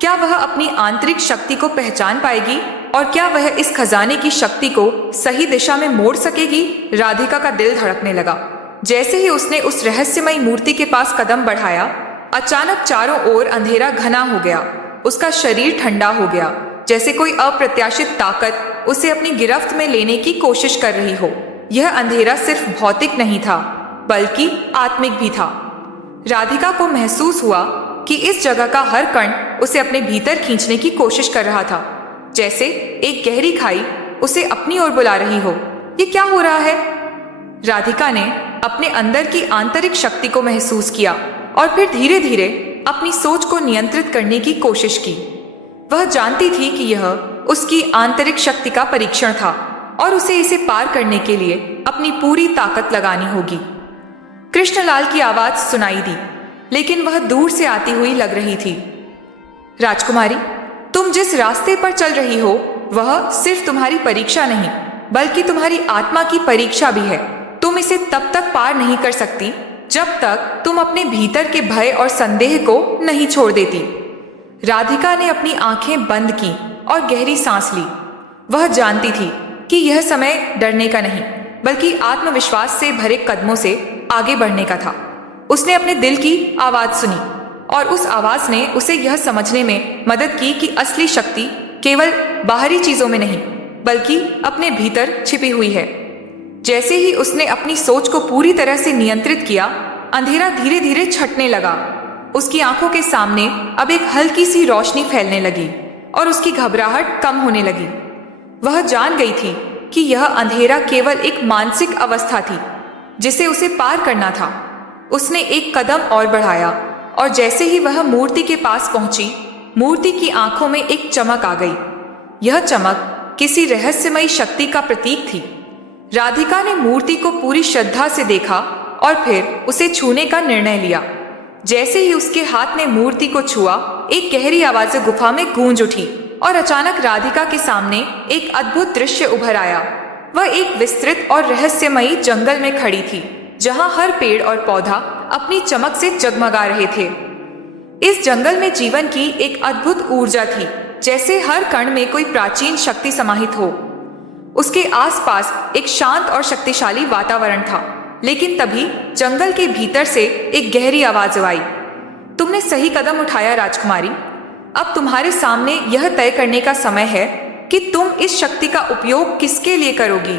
क्या वह अपनी आंतरिक शक्ति को पहचान पाएगी और क्या वह इस खजाने की शक्ति को सही दिशा में मोड़ सकेगी? राधिका का दिल धड़कने लगा। जैसे ही उसने उस रहस्यमयी मूर्ति के पास कदम बढ़ाया, अचानक चारों ओर अंधेरा घना हो गया। उसका शरीर ठंडा हो गया, जैसे कोई अप्रत्याशित ताकत उसे अपनी गिरफ्त में लेने की कोशिश कर रही हो। यह अंधेरा सिर्फ भौतिक नहीं था, बल्कि आत्मिक भी था। राधिका को महसूस हुआ कि इस जगह का हर कण उसे अपने भीतर खींचने की कोशिश कर रहा था, जैसे एक गहरी खाई उसे अपनी ओर बुला रही हो। ये क्या हो रहा है? राधिका ने अपने अंदर की आंतरिक शक्ति को महसूस किया और फिर धीरे धीरे अपनी सोच को नियंत्रित करने की कोशिश की। वह जानती थी कि यह उसकी आंतरिक शक्ति का परीक्षण था और उसे इसे पार करने के लिए अपनी पूरी ताकत लगानी होगी। कृष्णलाल की आवाज सुनाई दी, लेकिन वह दूर से आती हुई लग रही थी। राजकुमारी, तुम जिस रास्ते पर चल रही हो वह सिर्फ तुम्हारी परीक्षा नहीं, बल्कि तुम्हारी आत्मा की परीक्षा भी है। तुम इसे तब तक पार नहीं कर सकती जब तक तुम अपने भीतर के भय और संदेह को नहीं छोड़ देती। राधिका ने अपनी आंखें बंद की और गहरी सांस ली। वह जानती थी कि यह समय डरने का नहीं, बल्कि आत्मविश्वास से भरे कदमों से आगे बढ़ने का था। उसने अपने दिल की आवाज सुनी और उस आवाज ने उसे यह समझने में मदद की कि असली शक्ति केवल बाहरी चीजों में नहीं, बल्कि अपने भीतर छिपी हुई है। जैसे ही उसने अपनी सोच को पूरी तरह से नियंत्रित किया, अंधेरा धीरे धीरे छटने लगा। उसकी आंखों के सामने अब एक हल्की सी रोशनी फैलने लगी और उसकी घबराहट कम होने लगी। वह जान गई थी कि यह अंधेरा केवल एक मानसिक अवस्था थी जिसे उसे पार करना था। उसने एक कदम और बढ़ाया और जैसे ही वह मूर्ति के पास पहुंची, मूर्ति की आंखों में एक चमक आ गई। यह चमक किसी रहस्यमयी शक्ति का प्रतीक थी। राधिका ने मूर्ति को पूरी श्रद्धा से देखा और फिर उसे छूने का निर्णय लिया। जैसे ही उसके हाथ ने मूर्ति को छुआ, एक गहरी आवाज गुफा में गूंज उठी और अचानक राधिका के सामने एक अद्भुत दृश्य उभर आया। वह एक विस्तृत और रहस्यमयी जंगल में खड़ी थी, जहां हर पेड़ और पौधा अपनी चमक से जगमगा रहे थे। इस जंगल में जीवन की एक अद्भुत ऊर्जा थी, जैसे हर कण में कोई प्राचीन शक्ति समाहित हो। उसके आसपास एक शांत और शक्तिशाली वातावरण था, लेकिन तभी जंगल के भीतर से एक गहरी आवाज आई। तुमने सही कदम उठाया राजकुमारी। अब तुम्हारे सामने यह तय करने का समय है कि तुम इस शक्ति का उपयोग किसके लिए करोगी।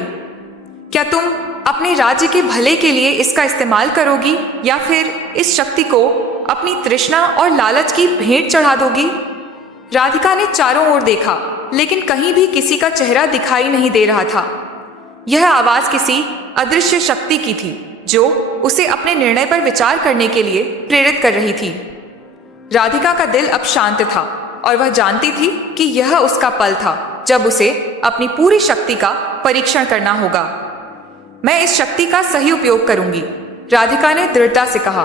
क्या तुम अपने राज्य के भले के लिए इसका इस्तेमाल करोगी या फिर इस शक्ति को अपनी तृष्णा और लालच की भेंट चढ़ा दोगी? राधिका ने चारों ओर देखा, लेकिन कहीं भी किसी का चेहरा दिखाई नहीं दे रहा था। यह आवाज किसी अदृश्य शक्ति की थी जो उसे अपने निर्णय पर विचार करने के लिए प्रेरित कर रही थी। राधिका का दिल अब शांत था और वह जानती थी कि यह उसका पल था जब उसे अपनी पूरी शक्ति का परीक्षण करना होगा। मैं इस शक्ति का सही उपयोग करूंगी, राधिका ने दृढ़ता से कहा।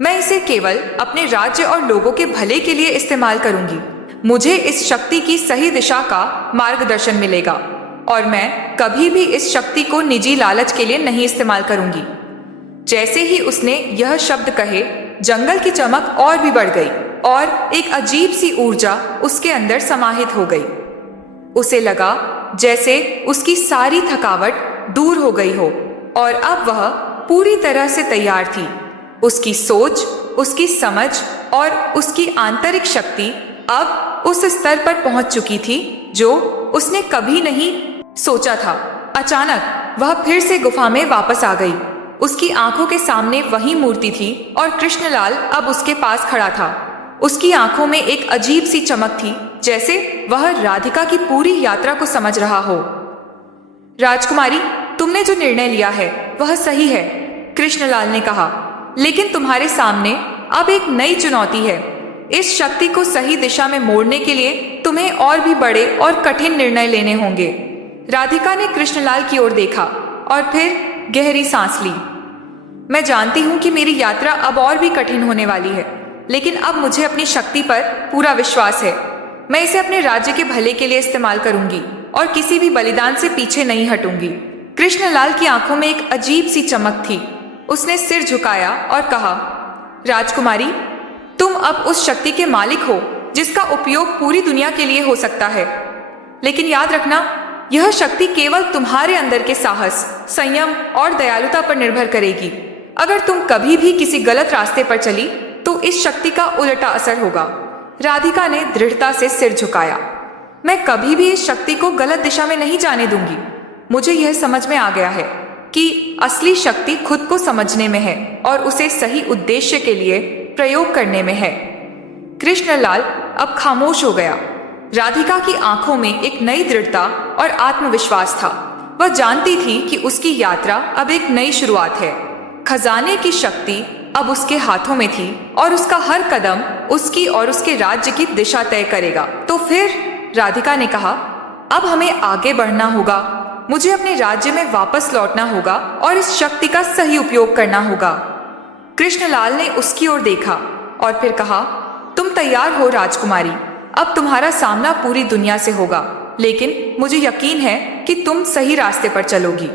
मैं इसे केवल अपने राज्य और लोगों के भले के लिए इस्तेमाल करूंगी। मुझे इस शक्ति की सही दिशा का मार्गदर्शन मिलेगा और मैं कभी भी इस शक्ति को निजी लालच के लिए नहीं इस्तेमाल करूंगी। जैसे ही उसने यह शब्द कहे, जंगल की चमक और भी बढ़ गई और एक अजीब सी ऊर्जा उसके अंदर समाहित हो गई। उसे लगा जैसे उसकी सारी थकावट दूर हो गई हो और अब वह पूरी तरह से तैयार थी। उसकी सोच, उसकी समझ और उसकी आंतरिक शक्ति अब उस स्तर पर पहुंच चुकी थी जो उसने कभी नहीं सोचा था। अचानक वह फिर से गुफा में वापस आ गई। उसकी आंखों के सामने वही मूर्ति थी और कृष्णलाल अब उसके पास खड़ा था। उसकी आंखों में एक अजीब सी चमक थी, जैसे वह राधिका की पूरी यात्रा को समझ रहा हो। राजकुमारी, तुमने जो निर्णय लिया है वह सही है, कृष्णलाल ने कहा, लेकिन तुम्हारे सामने अब एक नई चुनौती है। इस शक्ति को सही दिशा में मोड़ने के लिए तुम्हें और भी बड़े और कठिन निर्णय लेने होंगे। राधिका ने कृष्णलाल की ओर देखा और फिर गहरी सांस ली। मैं जानती हूं कि मेरी यात्रा अब और भी कठिन होने वाली है, लेकिन अब मुझे अपनी शक्ति पर पूरा विश्वास है। मैं इसे अपने राज्य के भले के लिए इस्तेमाल करूंगी और किसी भी बलिदान से पीछे नहीं हटूंगी। कृष्णलाल की आंखों में एक अजीब सी चमक थी। उसने सिर झुकाया और कहा, राजकुमारी, तुम अब उस शक्ति के मालिक हो जिसका उपयोग पूरी दुनिया के लिए हो सकता है। लेकिन याद रखना, यह शक्ति केवल तुम्हारे अंदर के साहस, संयम और दयालुता पर निर्भर करेगी। अगर तुम कभी भी किसी गलत रास्ते पर चली तो इस शक्ति का उल्टा असर होगा। राधिका ने दृढ़ता से सिर झुकाया। मैं कभी भी इस शक्ति को गलत दिशा में नहीं जाने दूंगी। मुझे यह समझ में आ गया है कि असली शक्ति खुद को समझने में है और उसे सही उद्देश्य के लिए प्रयोग करने में है। कृष्णलाल अब खामोश हो गया। राधिका की आंखों में एक नई दृढ़ता और आत्मविश्वास था। वह जानती थी कि उसकी यात्रा अब एक नई शुरुआत है। खजाने की शक्ति अब उसके हाथों में थी और उसका हर कदम उसकी और उसके राज्य की दिशा तय करेगा। तो फिर राधिका ने कहा, अब हमें आगे बढ़ना होगा। मुझे अपने राज्य में वापस लौटना होगा और इस शक्ति का सही उपयोग करना होगा। कृष्णलाल ने उसकी ओर देखा और फिर कहा, तुम तैयार हो राजकुमारी? अब तुम्हारा सामना पूरी दुनिया से होगा, लेकिन मुझे यकीन है कि तुम सही रास्ते पर चलोगी।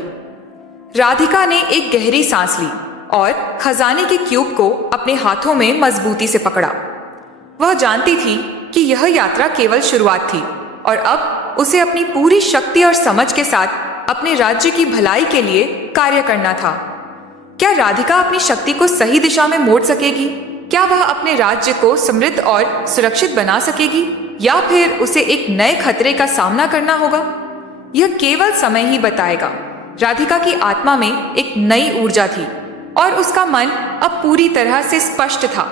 राधिका ने एक गहरी सांस ली और खजाने के क्यूब को अपने हाथों में मजबूती से पकड़ा। वह जानती थी कि यह यात्रा केवल शुरुआत थी और अब उसे अपनी पूरी शक्ति और समझ के साथ अपने राज्य की भलाई के लिए कार्य करना था। क्या राधिका अपनी शक्ति को सही दिशा में मोड़ सकेगी? क्या वह अपने राज्य को समृद्ध और सुरक्षित बना सकेगी, या फिर उसे एक नए खतरे का सामना करना होगा? यह केवल समय ही बताएगा। राधिका की आत्मा में एक नई ऊर्जा थी और उसका मन अब पूरी तरह से स्पष्ट था।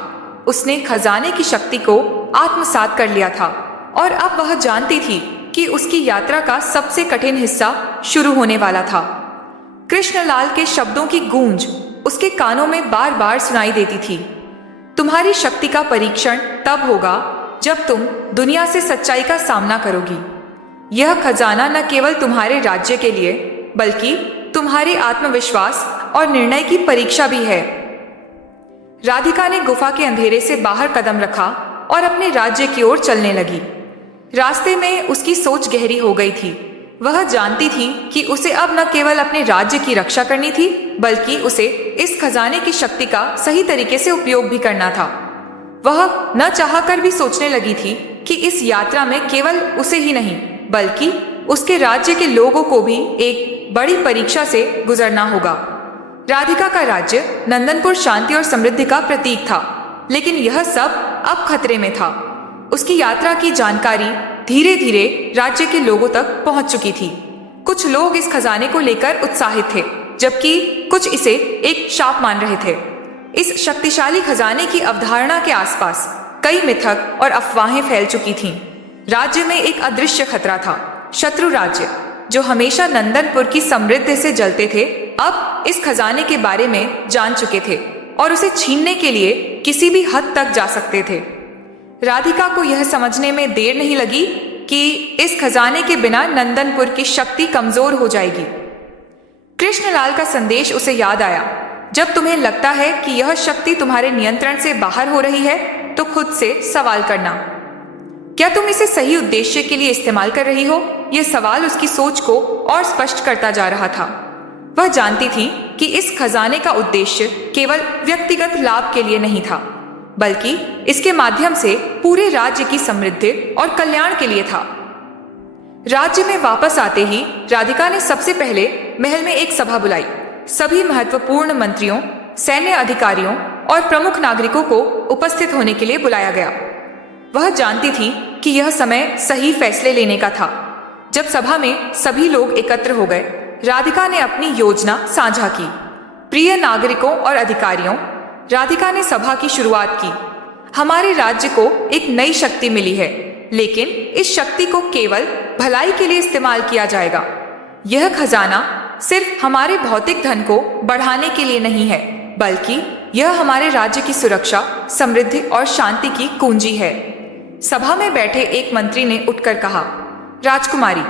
उसने खजाने की शक्ति को आत्मसात कर लिया था और अब वह जानती थी कि उसकी यात्रा का सबसे कठिन हिस्सा शुरू होने वाला था। कृष्णलाल के शब्दों की गूंज उसके कानों में बार बार सुनाई देती थी। तुम्हारी शक्ति का परीक्षण तब होगा जब तुम दुनिया से सच्चाई का सामना करोगी। यह खजाना न केवल तुम्हारे राज्य के लिए बल्कि तुम्हारे आत्मविश्वास और निर्णय की परीक्षा भी है। राधिका ने गुफा के अंधेरे से बाहर कदम रखा और अपने राज्य की ओर चलने लगी। रास्ते में उसकी सोच गहरी हो गई थी। वह जानती थी कि उसे अब न केवल अपने राज्य की रक्षा करनी थी, बल्कि उसे इस खजाने की शक्ति का सही तरीके से उपयोग भी करना था। वह न चाहकर भी सोचने लगी थी कि इस यात्रा में केवल उसे ही नहीं, बल्कि उसके राज्य के लोगों को भी एक बड़ी परीक्षा से गुजरना होगा। राधिका का राज्य नंदनपुर शांति और समृद्धि का प्रतीक था, लेकिन यह सब अब खतरे में था। उसकी यात्रा की जानकारी धीरे धीरे राज्य के लोगों तक पहुंच चुकी थी। कुछ लोग इस खजाने को लेकर उत्साहित थे, जबकि कुछ इसे एक शाप मान रहे थे। इस शक्तिशाली खजाने की अवधारणा के आसपास कई मिथक और अफवाहें फैल चुकी थीं। राज्य में एक अदृश्य खतरा था, शत्रु राज्य जो हमेशा नंदनपुर की समृद्धि से जलते थे, अब इस खजाने के बारे में जान चुके थे और उसे छीनने के लिए किसी भी हद तक जा सकते थे। राधिका को यह समझने में देर नहीं लगी कि इस खजाने के बिना नंदनपुर की शक्ति कमजोर हो जाएगी। कृष्णलाल का संदेश उसे याद आया, जब तुम्हें लगता है कि यह शक्ति तुम्हारे नियंत्रण से बाहर हो रही है तो खुद से सवाल करना, क्या तुम इसे सही उद्देश्य के लिए इस्तेमाल कर रही हो? यह सवाल उसकी सोच को और स्पष्ट करता जा रहा था। वह जानती थी कि इस खजाने का उद्देश्य केवल व्यक्तिगत लाभ के लिए नहीं था, बल्कि इसके माध्यम से पूरे राज्य की समृद्धि और कल्याण के लिए था। राज्य में वापस आते ही राधिका ने सबसे पहले महल में एक सभा बुलाई। सभी महत्वपूर्ण मंत्रियों, सैन्य अधिकारियों और प्रमुख नागरिकों को उपस्थित होने के लिए बुलाया गया। वह जानती थी कि यह समय सही फैसले लेने का था। जब सभा में सभी लोग एकत्र हो गए, राधिका ने अपनी योजना साझा की। प्रिय नागरिकों और अधिकारियों, राधिका ने सभा की शुरुआत की। हमारे राज्य को एक नई शक्ति मिली है, लेकिन इस शक्ति को केवल भलाई के लिए इस्तेमाल किया जाएगा। यह खजाना सिर्फ हमारे भौतिक धन को बढ़ाने के लिए नहीं है, बल्कि यह हमारे राज्य की सुरक्षा, समृद्धि और शांति की कुंजी है। सभा में बैठे एक मंत्री ने उठकर कहा, राजकुमारी,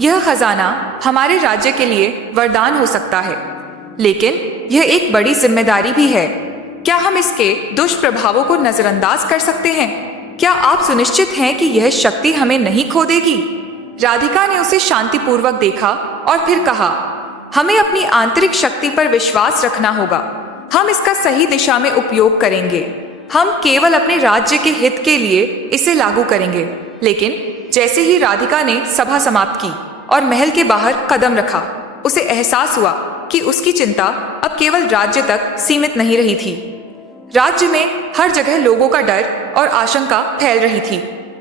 यह खजाना हमारे राज्य के लिए वरदान हो सकता है, लेकिन यह एक बड़ी जिम्मेदारी भी है। क्या हम इसके दुष्प्रभावों को नजरअंदाज कर सकते हैं? क्या आप सुनिश्चित हैं कि यह शक्ति हमें नहीं खो देगी? राधिका ने उसे शांतिपूर्वक देखा और फिर कहा, हमें अपनी आंतरिक शक्ति पर विश्वास रखना होगा। हम इसका सही दिशा में उपयोग करेंगे। हम केवल अपने राज्य के हित के लिए इसे लागू करेंगे। लेकिन जैसे ही राधिका ने सभा समाप्त की और महल के बाहर कदम रखा, उसे एहसास हुआ कि उसकी चिंता अब केवल राज्य तक सीमित नहीं रही थी। राज्य में हर जगह लोगों का डर और आशंका फैल रही थी।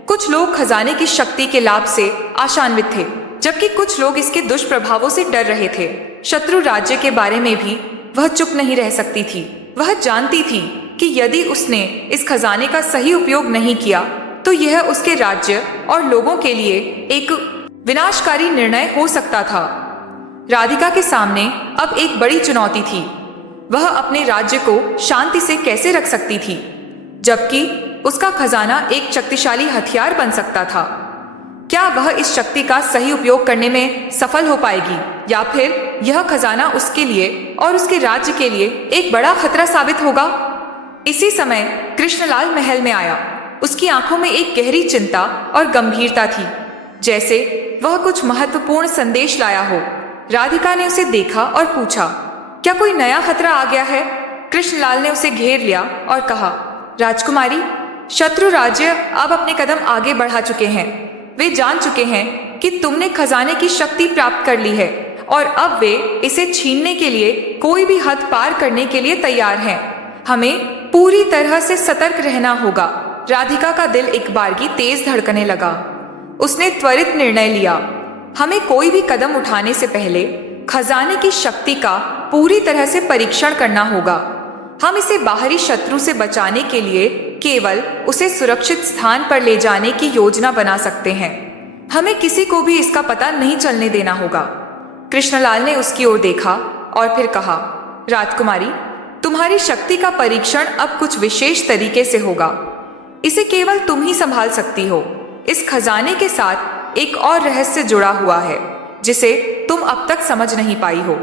कुछ लोग खजाने की शक्ति के लाभ से आशान्वित थे, जबकि कुछ लोग इसके दुष्प्रभावों से डर रहे थे। शत्रु राज्य के बारे में भी वह चुप नहीं रह सकती थी। वह जानती थी कि यदि उसने इस खजाने का सही उपयोग नहीं किया तो यह उसके राज्य और लोगों के लिए एक विनाशकारी निर्णय हो सकता था। राधिका के सामने अब एक बड़ी चुनौती थी। वह अपने राज्य को शांति से कैसे रख सकती थी, जबकि उसका खजाना एक शक्तिशाली हथियार बन सकता था। क्या वह इस शक्ति का सही उपयोग करने में सफल हो पाएगी, या फिर यह खजाना उसके लिए और उसके राज्य के लिए एक बड़ा खतरा साबित होगा? इसी समय कृष्णलाल महल में आया। उसकी आंखों में एक गहरी चिंता और गंभीरता थी, जैसे वह कुछ महत्वपूर्ण संदेश लाया हो। राधिका ने उसे देखा और पूछा, क्या कोई नया खतरा आ गया है? कृष्णलाल ने उसे घेर लिया और कहा, राजकुमारी, शत्रु राज्य अब अपने कदम आगे बढ़ा चुके हैं। वे जान चुके हैं कि तुमने खजाने की शक्ति प्राप्त कर ली है और अब वे इसे छीनने के लिए कोई भी हद पार करने के लिए तैयार हैं। हमें पूरी तरह से सतर्क रहना होगा। राधिका का दिल एक बारगी तेज धड़कने लगा। उसने त्वरित निर्णय लिया। हमें कोई भी कदम उठाने से पहले खजाने की शक्ति का पूरी तरह से परीक्षण करना होगा। हम इसे बाहरी शत्रु से बचाने के लिए केवल उसे सुरक्षित स्थान पर ले जाने की योजना बना सकते हैं। हमें किसी को भी इसका पता नहीं चलने देना होगा। कृष्णलाल ने उसकी ओर देखा और फिर कहा, राजकुमारी, तुम्हारी शक्ति का परीक्षण अब कुछ विशेष तरीके से होगा। इसे केवल तुम ही संभाल सकती हो। इस खजाने के साथ एक और रहस्य जुड़ा हुआ है, जिसे तुम अब तक समझ नहीं पाई हो।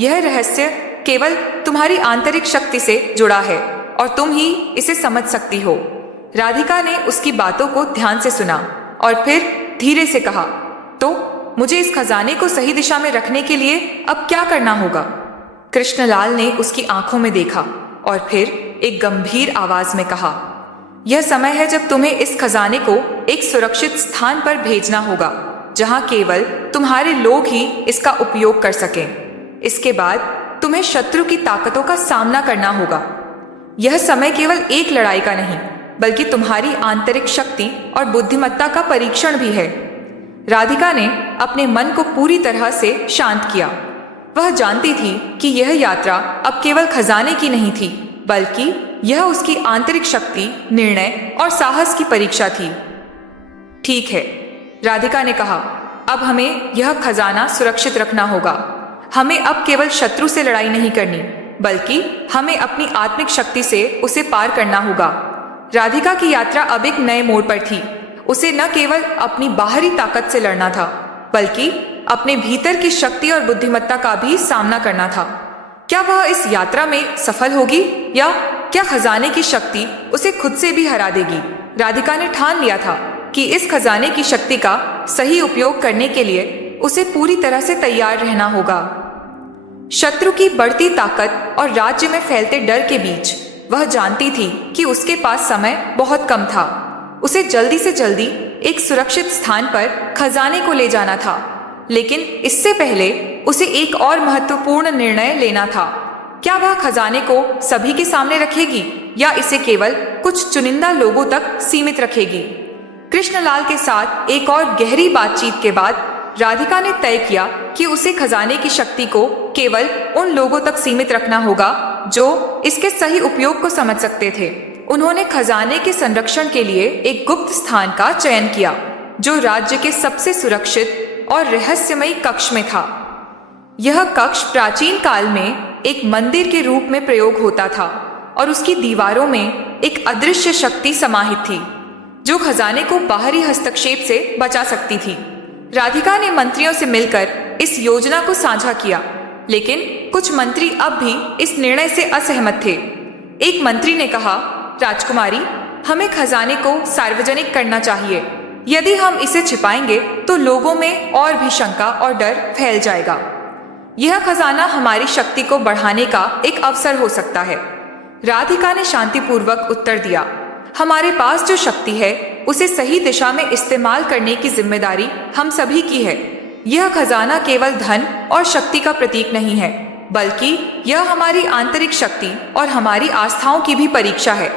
यह रहस्य केवल तुम्हारी आंतरिक शक्ति से जुड़ा है और तुम ही इसे समझ सकती हो। राधिका ने उसकी बातों को ध्यान से सुना और फिर धीरे से कहा, तो मुझे इस खजाने को सही दिशा में रखने के लिए अब क्या करना होगा? कृष्णलाल ने उसकी आंखों में देखा और फिर एक गंभीर आवाज में कहा, यह समय है जब तुम्हें इस खजाने को एक सुरक्षित स्थान पर भेजना होगा, जहां केवल तुम्हारे लोग ही इसका उपयोग कर सकें। इसके बाद तुम्हें शत्रु की ताकतों का सामना करना होगा। यह समय केवल एक लड़ाई का नहीं, बल्कि तुम्हारी आंतरिक शक्ति और बुद्धिमत्ता का परीक्षण भी है। राधिका ने अपने मन को पूरी तरह से शांत किया। वह जानती थी कि यह यात्रा अब केवल खजाने की नहीं थी, बल्कि यह उसकी आंतरिक शक्ति, निर्णय और साहस की परीक्षा थी। ठीक है, राधिका ने कहा, अब हमें यह खजाना सुरक्षित रखना होगा। हमें अब केवल शत्रु से लड़ाई नहीं करनी, बल्कि हमें अपनी आत्मिक शक्ति से उसे पार करना होगा। राधिका की यात्रा अब एक नए मोड़ पर थी। उसे न केवल अपनी बाहरी ताकत से लड़ना था, बल्कि अपने भीतर की शक्ति और बुद्धिमत्ता का भी सामना करना था। क्या वह इस यात्रा में सफल होगी, या क्या खजाने की शक्ति उसे खुद से भी हरा देगी? राधिका ने ठान लिया था कि इस खजाने की शक्ति का सही उपयोग करने के लिए उसे पूरी तरह से तैयार रहना होगा। शत्रु की बढ़ती ताकत और राज्य में फैलते डर के बीच वह जानती थी कि उसके पास समय बहुत कम था। उसे जल्दी से जल्दी एक सुरक्षित स्थान पर खजाने को ले जाना था, लेकिन इससे पहले उसे एक और महत्वपूर्ण निर्णय लेना था। क्या वह खजाने को सभी के सामने रखेगी या इसे केवल कुछ चुनिंदा लोगों तक सीमित रखेगी? कृष्णलाल के साथ एक और गहरी बातचीत के बाद राधिका ने तय किया कि उसे खजाने की शक्ति को केवल उन लोगों तक सीमित रखना होगा जो इसके सही उपयोग को समझ सकते थे। उन्होंने खजाने के संरक्षण के लिए एक गुप्त स्थान का चयन किया जो राज्य के सबसे सुरक्षित और रहस्यमयी कक्ष में था। यह कक्ष प्राचीन काल में एक मंदिर के रूप में प्रयोग होता था और उसकी दीवारों में एक अदृश्य शक्ति समाहित थी जो खजाने को बाहरी हस्तक्षेप से बचा सकती थी। राधिका ने मंत्रियों से मिलकर इस योजना को साझा किया, लेकिन कुछ मंत्री अब भी इस निर्णय से असहमत थे। एक मंत्री ने कहा, राजकुमारी, हमें खजाने को सार्वजनिक करना चाहिए। यदि हम इसे छिपाएंगे तो लोगों में और भी शंका और डर फैल जाएगा। यह खजाना हमारी शक्ति को बढ़ाने का एक अवसर हो सकता है। राधिका ने शांतिपूर्वक उत्तर दिया, हमारे पास जो शक्ति है उसे सही दिशा में इस्तेमाल करने की जिम्मेदारी हम सभी की है। यह खजाना केवल धन और शक्ति का प्रतीक नहीं है, बल्कि यह हमारी आंतरिक शक्ति और हमारी आस्थाओं की भी परीक्षा है।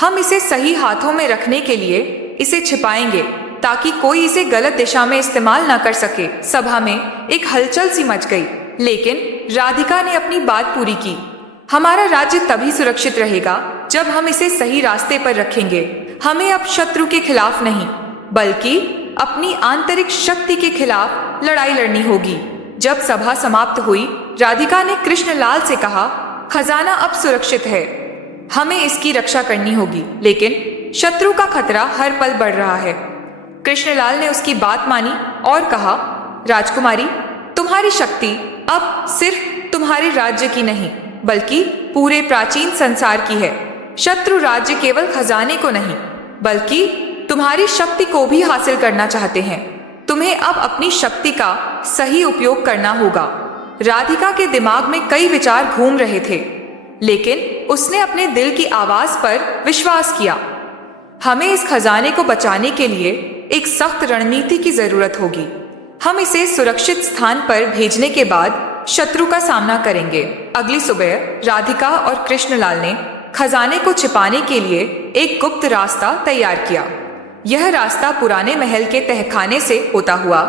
हम इसे सही हाथों में रखने के लिए इसे छिपाएंगे ताकि कोई इसे गलत दिशा में इस्तेमाल ना कर सके। सभा में एक हलचल सी मच गई, लेकिन राधिका ने अपनी बात पूरी की। हमारा राज्य तभी सुरक्षित रहेगा जब हम इसे सही रास्ते पर रखेंगे। हमें अब शत्रु के खिलाफ नहीं, बल्कि अपनी आंतरिक शक्ति के खिलाफ लड़ाई लड़नी होगी। जब सभा समाप्त हुई, राधिका ने कृष्णलाल से कहा, खजाना अब सुरक्षित है, हमें इसकी रक्षा करनी होगी, लेकिन शत्रु का खतरा हर पल बढ़ रहा है। कृष्णलाल ने उसकी बात मानी और कहा, राजकुमारी, तुम्हारी शक्ति अब सिर्फ तुम्हारे राज्य की नहीं, बल्कि पूरे प्राचीन संसार की है। शत्रु राज्य केवल खजाने को नहीं, बल्कि तुम्हारी शक्ति को भी हासिल करना चाहते हैं। तुम्हें अब अपनी शक्ति का सही उपयोग करना होगा। राधिका के दिमाग में कई विचार घूम रहे थे, लेकिन उसने अपने दिल की आवाज पर विश्वास किया। हमें इस खजाने को बचाने के लिए एक सख्त रणनीति की जरूरत होगी। हम इसे सुरक्षित स्थान पर भेजने के बाद शत्रु का सामना करेंगे। अगली सुबह राधिका और कृष्णलाल ने खजाने को छिपाने के लिए एक गुप्त रास्ता तैयार किया। यह रास्ता पुराने महल के तहखाने से होता हुआ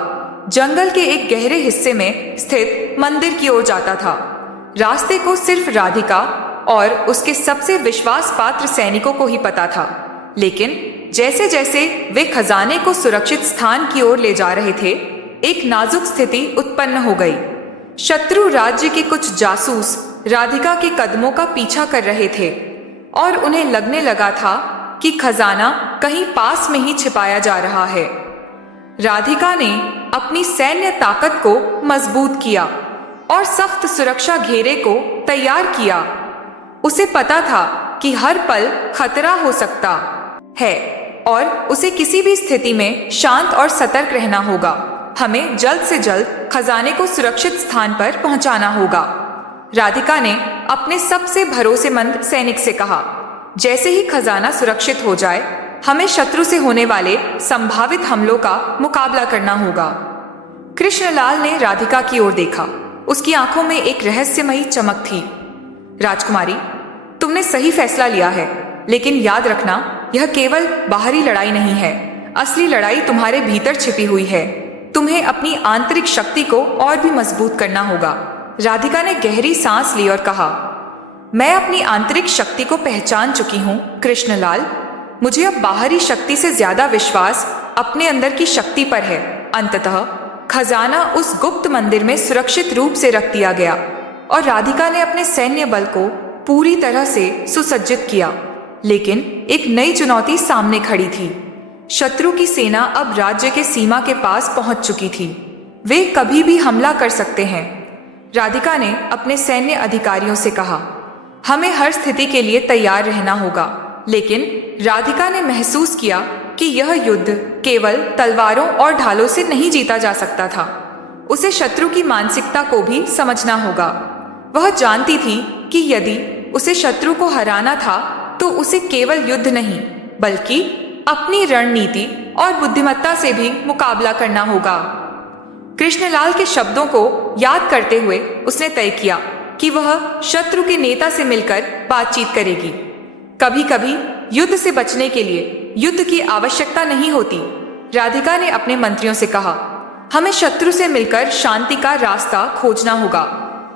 जंगल के एक गहरे हिस्से में स्थित मंदिर की ओर जाता था। रास्ते को सिर्फ राधिका और उसके सबसे विश्वास पात्र सैनिकों को ही पता था, लेकिन जैसे जैसे वे खजाने को सुरक्षित स्थान की ओर ले जा रहे थे, एक नाजुक स्थिति उत्पन्न हो गई। शत्रु राज्य के कुछ जासूस राधिका के कदमों का पीछा कर रहे थे और उन्हें लगने लगा था कि खजाना कहीं पास में ही छिपाया जा रहा है। राधिका ने अपनी सैन्य ताकत को मजबूत किया और सख्त सुरक्षा घेरे को तैयार किया। उसे पता था कि हर पल खतरा हो सकता है और उसे किसी भी स्थिति में शांत और सतर्क रहना होगा। हमें जल्द से जल्द खजाने को सुरक्षित स्थान पर पहुंचाना होगा। राधिका ने अपने सबसे भरोसेमंद सैनिक से कहा, जैसे ही खजाना सुरक्षित हो जाए, हमें शत्रु से होने वाले संभावित हमलों का मुकाबला करना होगा। कृष्णलाल ने राधिका की ओर देखा। उसकी आंखों में एक रहस्यमयी चमक थी। राजकुमारी, तुमने सही फैसला लिया है, लेकिन याद रखना, यह केवल बाहरी लड़ाई नहीं है। असली लड़ाई तुम्हारे भीतर छिपी हुई है। तुम्हें अपनी आंतरिक शक्ति को और भी मजबूत करना होगा। राधिका ने गहरी सांस ली और कहा, मैं अपनी आंतरिक शक्ति को पहचान चुकी हूँ कृष्णलाल। मुझे अब बाहरी शक्ति से ज्यादा विश्वास अपने अंदर की शक्ति पर है। अंततः खजाना उस गुप्त मंदिर में सुरक्षित रूप से रख दिया गया और राधिका ने अपने सैन्य बल को पूरी तरह से सुसज्जित किया। लेकिन एक नई चुनौती सामने खड़ी थी। शत्रु की सेना अब राज्य के सीमा के पास पहुंच चुकी थी। वे कभी भी हमला कर सकते हैं। राधिका ने अपने सैन्य अधिकारियों से कहा, हमें हर स्थिति के लिए तैयार रहना होगा। लेकिन राधिका ने महसूस किया कि यह युद्ध केवल तलवारों और ढालों से नहीं जीता जा सकता था। उसे शत्रु की मानसिकता को भी समझना होगा। वह जानती थी कि यदि उसे शत्रु को हराना था तो उसे केवल युद्ध नहीं, बल्कि अपनी रणनीति और बुद्धिमत्ता से भी मुकाबला करना होगा। कृष्णलाल के शब्दों को याद करते हुए उसने तय किया कि वह शत्रु के नेता से मिलकर बातचीत करेगी। कभी कभी युद्ध से बचने के लिए युद्ध की आवश्यकता नहीं होती। राधिका ने अपने मंत्रियों से कहा, हमें शत्रु से मिलकर शांति का रास्ता खोजना होगा,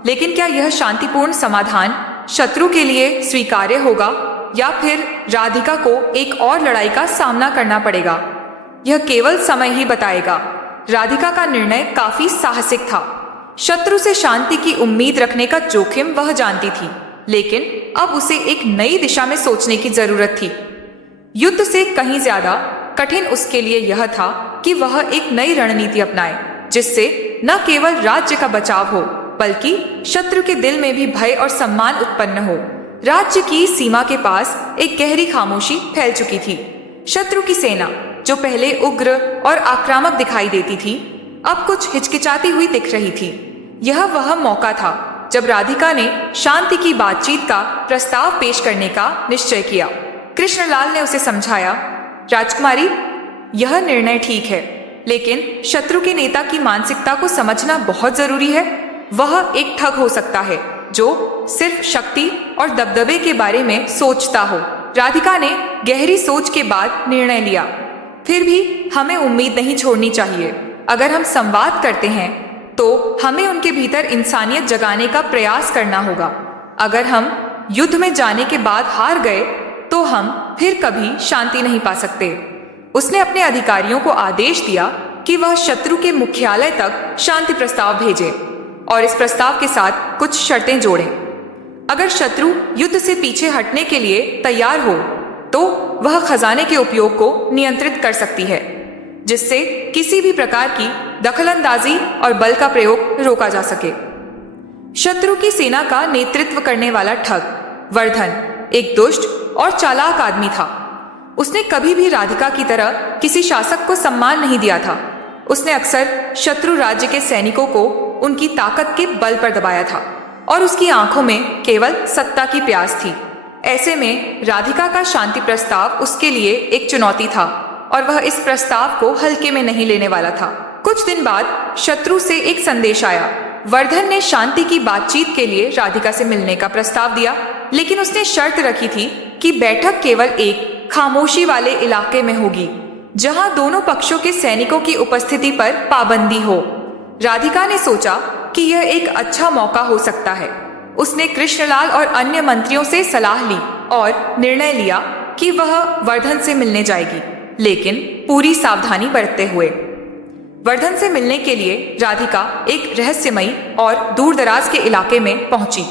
लेकिन क्या यह शांतिपूर्ण समाधान शत्रु के लिए स्वीकार्य होगा या फिर राधिका को एक और लड़ाई का सामना करना पड़ेगा? यह केवल समय ही बताएगा। राधिका का निर्णय काफी साहसिक था। शत्रु से शांति की उम्मीद रखने का जोखिम वह जानती थी, लेकिन अब उसे एक नई दिशा में सोचने की जरूरत थी। युद्ध से कहीं ज्यादा कठिन उसके लिए यह था कि वह एक नई रणनीति अपनाए, जिससे न केवल राज्य का बचाव हो बल्कि शत्रु के दिल में भी भय और सम्मान उत्पन्न हो। राज्य की सीमा के पास एक गहरी खामोशी फैल चुकी थी। शत्रु की सेना, जो पहले उग्र और आक्रामक दिखाई देती थी, अब कुछ हिचकिचाती हुई दिख रही थी। यह वह मौका था जब राधिका ने शांति की बातचीत का प्रस्ताव पेश करने का निश्चय किया। कृष्णलाल ने उसे समझाया, राजकुमारी, यह निर्णय ठीक है, लेकिन शत्रु के नेता की मानसिकता को समझना बहुत जरूरी है। वह एक ठग हो सकता है जो सिर्फ शक्ति और दबदबे के बारे में सोचता हो। राधिका ने गहरी सोच के बाद निर्णय लिया, फिर भी हमें उम्मीद नहीं छोड़नी चाहिए। अगर हम संवाद करते हैं तो हमें उनके भीतर इंसानियत जगाने का प्रयास करना होगा। अगर हम युद्ध में जाने के बाद हार गए तो हम फिर कभी शांति नहीं पा सकते। उसने अपने अधिकारियों को आदेश दिया कि वह शत्रु के मुख्यालय तक शांति प्रस्ताव भेजे और इस प्रस्ताव के साथ कुछ शर्तें जोड़ें। अगर शत्रु युद्ध से पीछे हटने के लिए तैयार हो तो वह खजाने के उपयोग को नियंत्रित कर सकती है, जिससे किसी भी प्रकार की दखलंदाजी और बल का प्रयोग रोका जा सके। शत्रु की सेना का नेतृत्व करने वाला ठग वर्धन एक दुष्ट और चालाक आदमी था। उसने कभी भी राधिका की तरह किसी शासक को सम्मान नहीं दिया था। उसने अक्सर शत्रु राज्य के सैनिकों को उनकी ताकत के बल पर दबाया था और उसकी आंखों में केवल सत्ता की प्यास थी। ऐसे में राधिका का शांति प्रस्ताव उसके लिए एक चुनौती था और वह इस प्रस्ताव को हल्के में नहीं लेने वाला था। कुछ दिन बाद शत्रु से एक संदेश आया। वर्धन ने शांति की बातचीत के लिए राधिका से मिलने का प्रस्ताव दिया, लेकिन उसने शर्त रखी थी कि बैठक केवल एक खामोशी वाले इलाके में होगी, जहां दोनों पक्षों के सैनिकों की उपस्थिति पर पाबंदी हो। राधिका ने सोचा कि यह एक अच्छा मौका हो सकता है। उसने कृष्णलाल और अन्य मंत्रियों से सलाह ली और निर्णय लिया कि वह वर्धन से मिलने जाएगी, लेकिन पूरी सावधानी बरतते हुए। वर्धन से मिलने के लिए राधिका एक रहस्यमयी और दूरदराज के इलाके में पहुंची।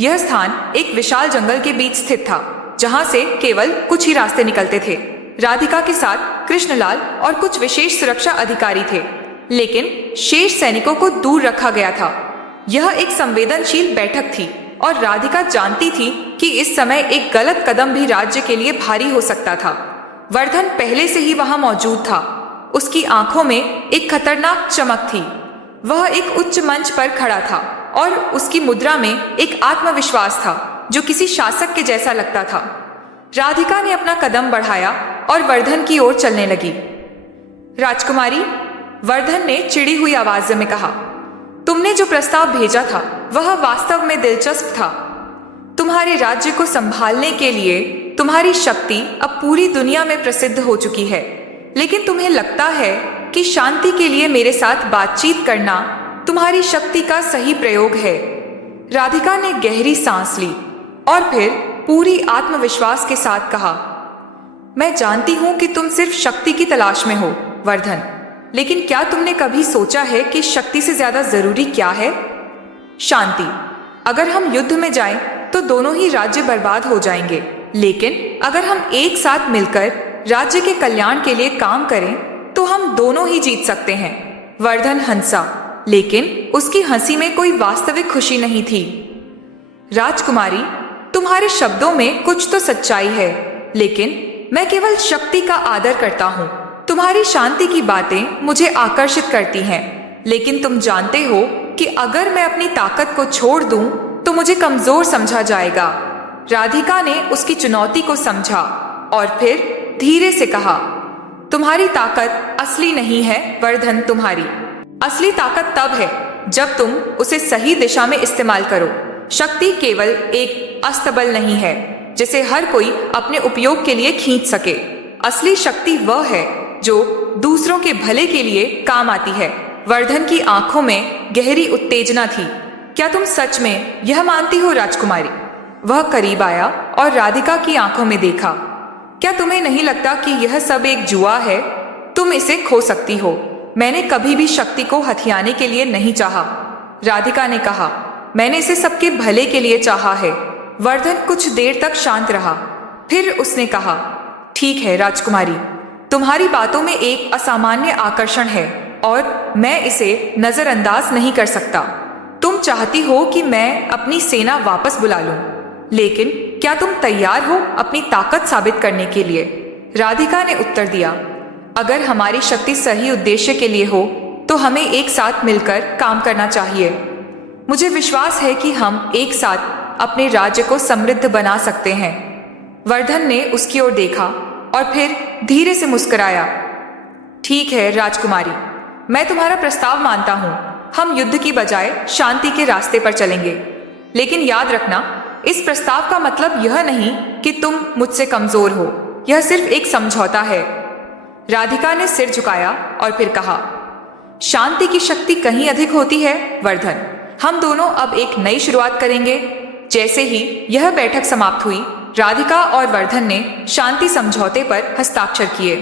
यह स्थान एक विशाल जंगल के बीच स्थित था, जहां से केवल कुछ ही रास्ते निकलते थे। राधिका के साथ कृष्णलाल और कुछ विशेष सुरक्षा अधिकारी थे, लेकिन शेष सैनिकों को दूर रखा गया था। यह एक संवेदनशील बैठक थी और राधिका जानती थी कि इस समय एक गलत कदम भी राज्य के लिए भारी हो सकता था। वर्धन पहले से ही वहां मौजूद था। उसकी आंखों में एक खतरनाक चमक थी। वह एक उच्च मंच पर खड़ा था और उसकी मुद्रा में एक आत्मविश्वास था जो किसी शासक के जैसा लगता था। राधिका ने अपना कदम बढ़ाया और वर्धन की ओर चलने लगी। राजकुमारी, वर्धन ने चिड़ी हुई आवाज में कहा, तुमने जो प्रस्ताव भेजा था वह वास्तव में दिलचस्प था। तुम्हारे राज्य को संभालने के लिए तुम्हारी शक्ति अब पूरी दुनिया में प्रसिद्ध हो चुकी है, लेकिन तुम्हें लगता है कि शांति के लिए मेरे साथ बातचीत करना तुम्हारी शक्ति का सही प्रयोग है। राधिका ने गहरी सांस ली और फिर पूरी आत्मविश्वास के साथ कहा, मैं जानती हूं कि तुम सिर्फ शक्ति की तलाश में हो वर्धन, लेकिन क्या तुमने कभी सोचा है कि शक्ति से ज्यादा जरूरी क्या है? शांति। अगर हम युद्ध में जाएं तो दोनों ही राज्य बर्बाद हो जाएंगे, लेकिन अगर हम एक साथ मिलकर राज्य के कल्याण के लिए काम करें तो हम दोनों ही जीत सकते हैं। वर्धन हंसा, लेकिन उसकी हंसी में कोई वास्तविक खुशी नहीं थी। राजकुमारी, तुम्हारे शब्दों में कुछ तो सच्चाई है, लेकिन मैं केवल शक्ति का आदर करता हूँ। तुम्हारी शांति की बातें मुझे आकर्षित करती हैं, लेकिन तुम जानते हो कि अगर मैं अपनी ताकत को छोड़ दूं तो मुझे कमजोर समझा जाएगा। राधिका ने उसकी चुनौती को समझा और फिर धीरे से कहा, तुम्हारी ताकत असली नहीं है वर्धन। तुम्हारी असली ताकत तब है जब तुम उसे सही दिशा में इस्तेमाल करो। शक्ति केवल एक अस्तबल नहीं है जिसे हर कोई अपने उपयोग के लिए खींच सके। असली शक्ति वह है जो दूसरों के भले के लिए काम आती है। वर्धन की आंखों में गहरी उत्तेजना थी। क्या तुम सच में यह मानती हो राजकुमारी? वह करीब आया और राधिका की आंखों में देखा। क्या तुम्हें नहीं लगता कि यह सब एक जुआ है? तुम इसे खो सकती हो। मैंने कभी भी शक्ति को हथियाने के लिए नहीं चाहा, राधिका ने कहा। मैंने इसे सबके भले के लिए चाहा है। वर्धन कुछ देर तक शांत रहा, फिर उसने कहा, ठीक है राजकुमारी, तुम्हारी बातों में एक असामान्य आकर्षण है और मैं इसे नजरअंदाज नहीं कर सकता। तुम चाहती हो कि मैं अपनी सेना वापस बुला लूं, लेकिन क्या तुम तैयार हो अपनी ताकत साबित करने के लिए? राधिका ने उत्तर दिया, अगर हमारी शक्ति सही उद्देश्य के लिए हो तो हमें एक साथ मिलकर काम करना चाहिए। मुझे विश्वास है कि हम एक साथ अपने राज्य को समृद्ध बना सकते हैं। वर्धन ने उसकी ओर देखा और फिर धीरे से मुस्कुराया। ठीक है राजकुमारी, मैं तुम्हारा प्रस्ताव मानता हूँ। हम युद्ध की बजाय शांति के रास्ते पर चलेंगे। लेकिन याद रखना, इस प्रस्ताव का मतलब यह नहीं कि तुम मुझसे कमजोर हो। यह सिर्फ एक समझौता है। राधिका ने सिर झुकाया और फिर कहा, शांति की शक्ति कहीं अधिक होती है वर्धन। हम दोनों अब एक नई शुरुआत करेंगे। जैसे ही यह बैठक समाप्त हुई, राधिका और वर्धन ने शांति समझौते पर हस्ताक्षर किए।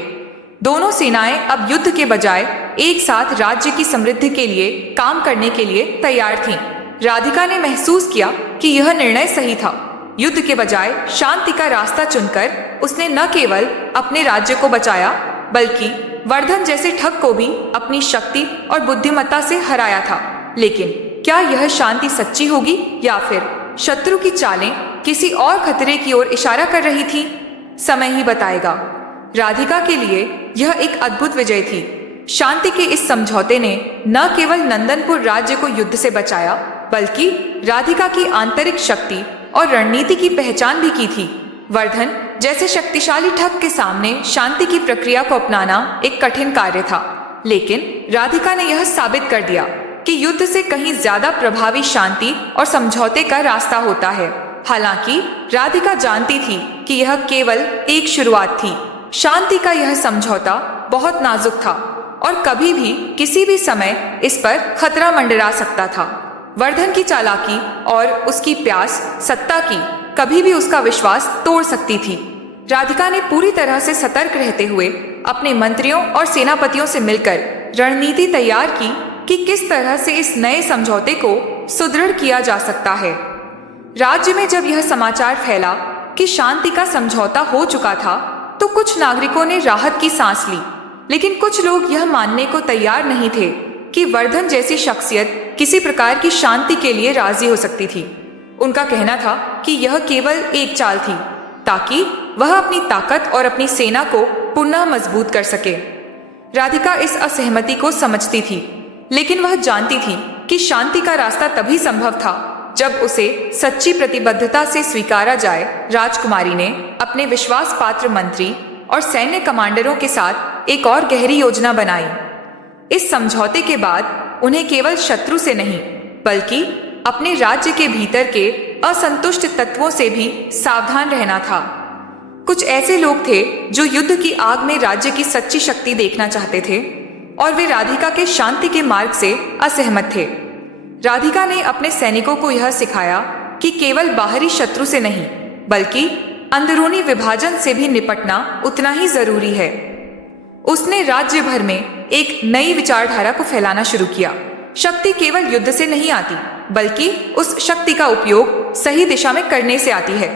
दोनों सेनाएं अब युद्ध के बजाय एक साथ राज्य की समृद्धि के लिए काम करने के लिए तैयार थीं। राधिका ने महसूस किया कि यह निर्णय सही था। युद्ध के बजाय शांति का रास्ता चुनकर उसने न केवल अपने राज्य को बचाया, बल्कि वर्धन जैसे ठग को भी अपनी शक्ति और बुद्धिमत्ता से हराया था। लेकिन क्या यह शांति सच्ची होगी या फिर शत्रु की चालें किसी और खतरे की ओर इशारा कर रही थी? समय ही बताएगा। राधिका के लिए यह एक अद्भुत विजय थी। शांति के इस समझौते ने न केवल नंदनपुर राज्य को युद्ध से बचाया, बल्कि राधिका की आंतरिक शक्ति और रणनीति की पहचान भी की थी। वर्धन जैसे शक्तिशाली ठग के सामने शांति की प्रक्रिया को अपनाना एक कठिन कार्य था, लेकिन राधिका ने यह साबित कर दिया कि युद्ध से कहीं ज्यादा प्रभावी शांति और समझौते का रास्ता होता है। हालांकि राधिका जानती थी कि यह केवल एक शुरुआत थी। शांति का यह समझौता बहुत नाजुक था और कभी भी किसी भी समय इस पर खतरा मंडरा सकता था। वर्धन की चालाकी और उसकी प्यास सत्ता की कभी भी उसका विश्वास तोड़ सकती थी। राधिका ने पूरी तरह से सतर्क रहते हुए अपने मंत्रियों और सेनापतियों से मिलकर रणनीति तैयार की कि किस तरह से इस नए समझौते को सुदृढ़ किया जा सकता है। राज्य में जब यह समाचार फैला कि शांति का समझौता हो चुका था, तो कुछ नागरिकों ने राहत की सांस ली, लेकिन कुछ लोग यह मानने को तैयार नहीं थे कि वर्धन जैसी शख्सियत किसी प्रकार की शांति के लिए राजी हो सकती थी। उनका कहना था कि यह केवल एक चाल थी ताकि वह अपनी ताकत और अपनी सेना को पुनः मजबूत कर सके। राधिका इस असहमति को समझती थी, लेकिन वह जानती थी कि शांति का रास्ता तभी संभव था जब उसे सच्ची प्रतिबद्धता से स्वीकारा जाए। राजकुमारी ने अपने विश्वास पात्र मंत्री और सैन्य कमांडरों के साथ एक और गहरी योजना बनाई। इस समझौते के बाद उन्हें केवल शत्रु से नहीं, बल्कि अपने राज्य के भीतर के असंतुष्ट तत्वों से भी सावधान रहना था। कुछ ऐसे लोग थे जो युद्ध की आग में राज्य की सच्ची शक्ति देखना चाहते थे और वे राधिका के शांति के मार्ग से असहमत थे। राधिका ने अपने सैनिकों को यह सिखाया कि केवल बाहरी शत्रु से नहीं, बल्कि अंदरूनी विभाजन से भी निपटना उतना ही जरूरी है। उसने राज्य भर में एक नई विचारधारा को फैलाना शुरू किया। शक्ति केवल युद्ध से नहीं आती, बल्कि उस शक्ति का उपयोग सही दिशा में करने से आती है।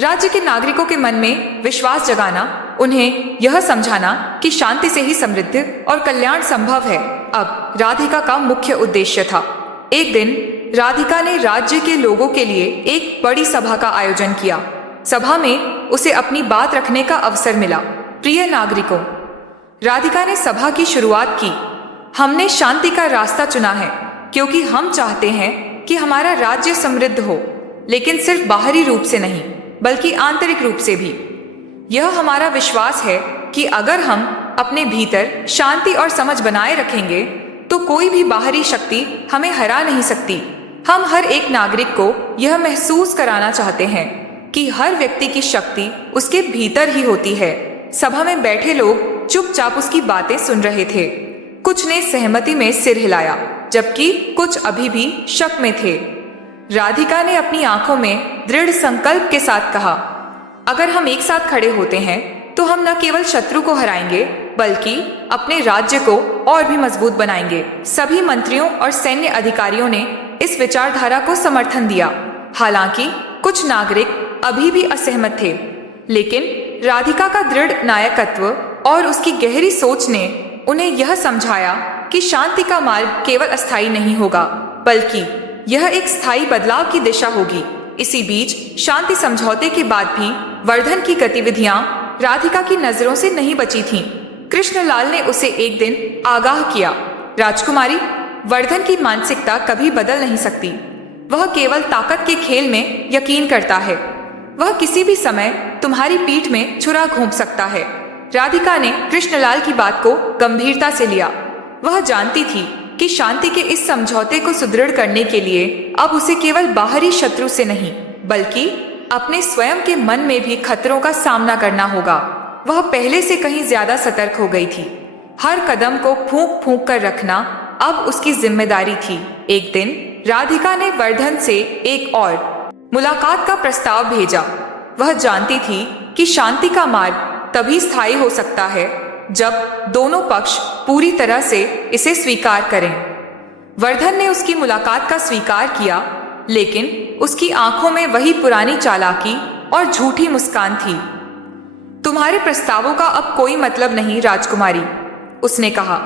राज्य के नागरिकों के मन में विश्वास जगाना, उन्हें यह समझाना कि शांति से ही समृद्धि और कल्याण संभव है, अब राधिका का मुख्य उद्देश्य था। एक दिन राधिका ने राज्य के लोगों के लिए एक बड़ी सभा का आयोजन किया। सभा में उसे अपनी बात रखने का अवसर मिला। प्रिय नागरिकों, राधिका ने सभा की शुरुआत की। हमने शांति का रास्ता चुना है क्योंकि हम चाहते हैं कि हमारा राज्य समृद्ध हो, लेकिन सिर्फ बाहरी रूप से नहीं, बल्कि आंतरिक रूप से भी। यह हमारा विश्वास है कि अगर हम अपने भीतर शांति और समझ बनाए रखेंगे तो कोई भी बाहरी शक्ति हमें हरा नहीं सकती। हम हर एक नागरिक को यह महसूस कराना चाहते हैं कि हर व्यक्ति की शक्ति उसके भीतर ही होती है। सभा में बैठे लोग चुपचाप उसकी बातें सुन रहे थे। कुछ ने सहमति में सिर हिलाया, जबकि कुछ अभी भी शक में थे। राधिका ने अपनी आंखों में दृढ़ संकल्प के साथ कहा, अगर हम एक साथ खड़े होते हैं तो हम न केवल शत्रु को हराएंगे बल्कि अपने राज्य को और भी मजबूत बनाएंगे। सभी मंत्रियों और सैन्य अधिकारियों ने इस विचारधारा को समर्थन दिया। हालांकि कुछ नागरिक अभी भी असहमत थे, लेकिन राधिका का दृढ़ नायकत्व और उसकी गहरी सोच ने उन्हें यह समझाया कि शांति का मार्ग केवल अस्थायी नहीं होगा, बल्कि यह एक स्थायी बदलाव की दिशा होगी। इसी बीच शांति समझौते के बाद भी वर्धन की गतिविधियां राधिका की नजरों से नहीं बची थीं। कृष्णलाल ने उसे एक दिन आगाह किया, राजकुमारी, वर्धन की मानसिकता कभी बदल नहीं सकती। वह केवल ताकत के खेल में यकीन करता है। वह किसी भी समय तुम्हारी पीठ में छुरा घोंप सकता है। राधिका ने कृष्णलाल की बात को गंभीरता से लिया। वह जानती थी कि शांति के इस समझौते को सुदृढ़ करने के लिए अब उसे केवल बाहरी शत्रु से नहीं, बल्कि अपने स्वयं के मन में भी खतरों का सामना करना होगा। वह पहले से कहीं ज्यादा सतर्क हो गई थी। हर कदम को फूंक फूंक कर रखना अब उसकी जिम्मेदारी थी। एक दिन राधिका ने वर्धन से एक और मुलाकात का प्रस्ताव भेजा। वह जानती थी कि शांति का मार्ग तभी स्थायी हो सकता है जब दोनों पक्ष पूरी तरह से इसे स्वीकार करें। वर्धन ने उसकी मुलाकात का स्वीकार किया, लेकिन उसकी आंखों में वही पुरानी चालाकी और झूठी मुस्कान थी। तुम्हारे प्रस्तावों का अब कोई मतलब नहीं राजकुमारी, उसने कहा,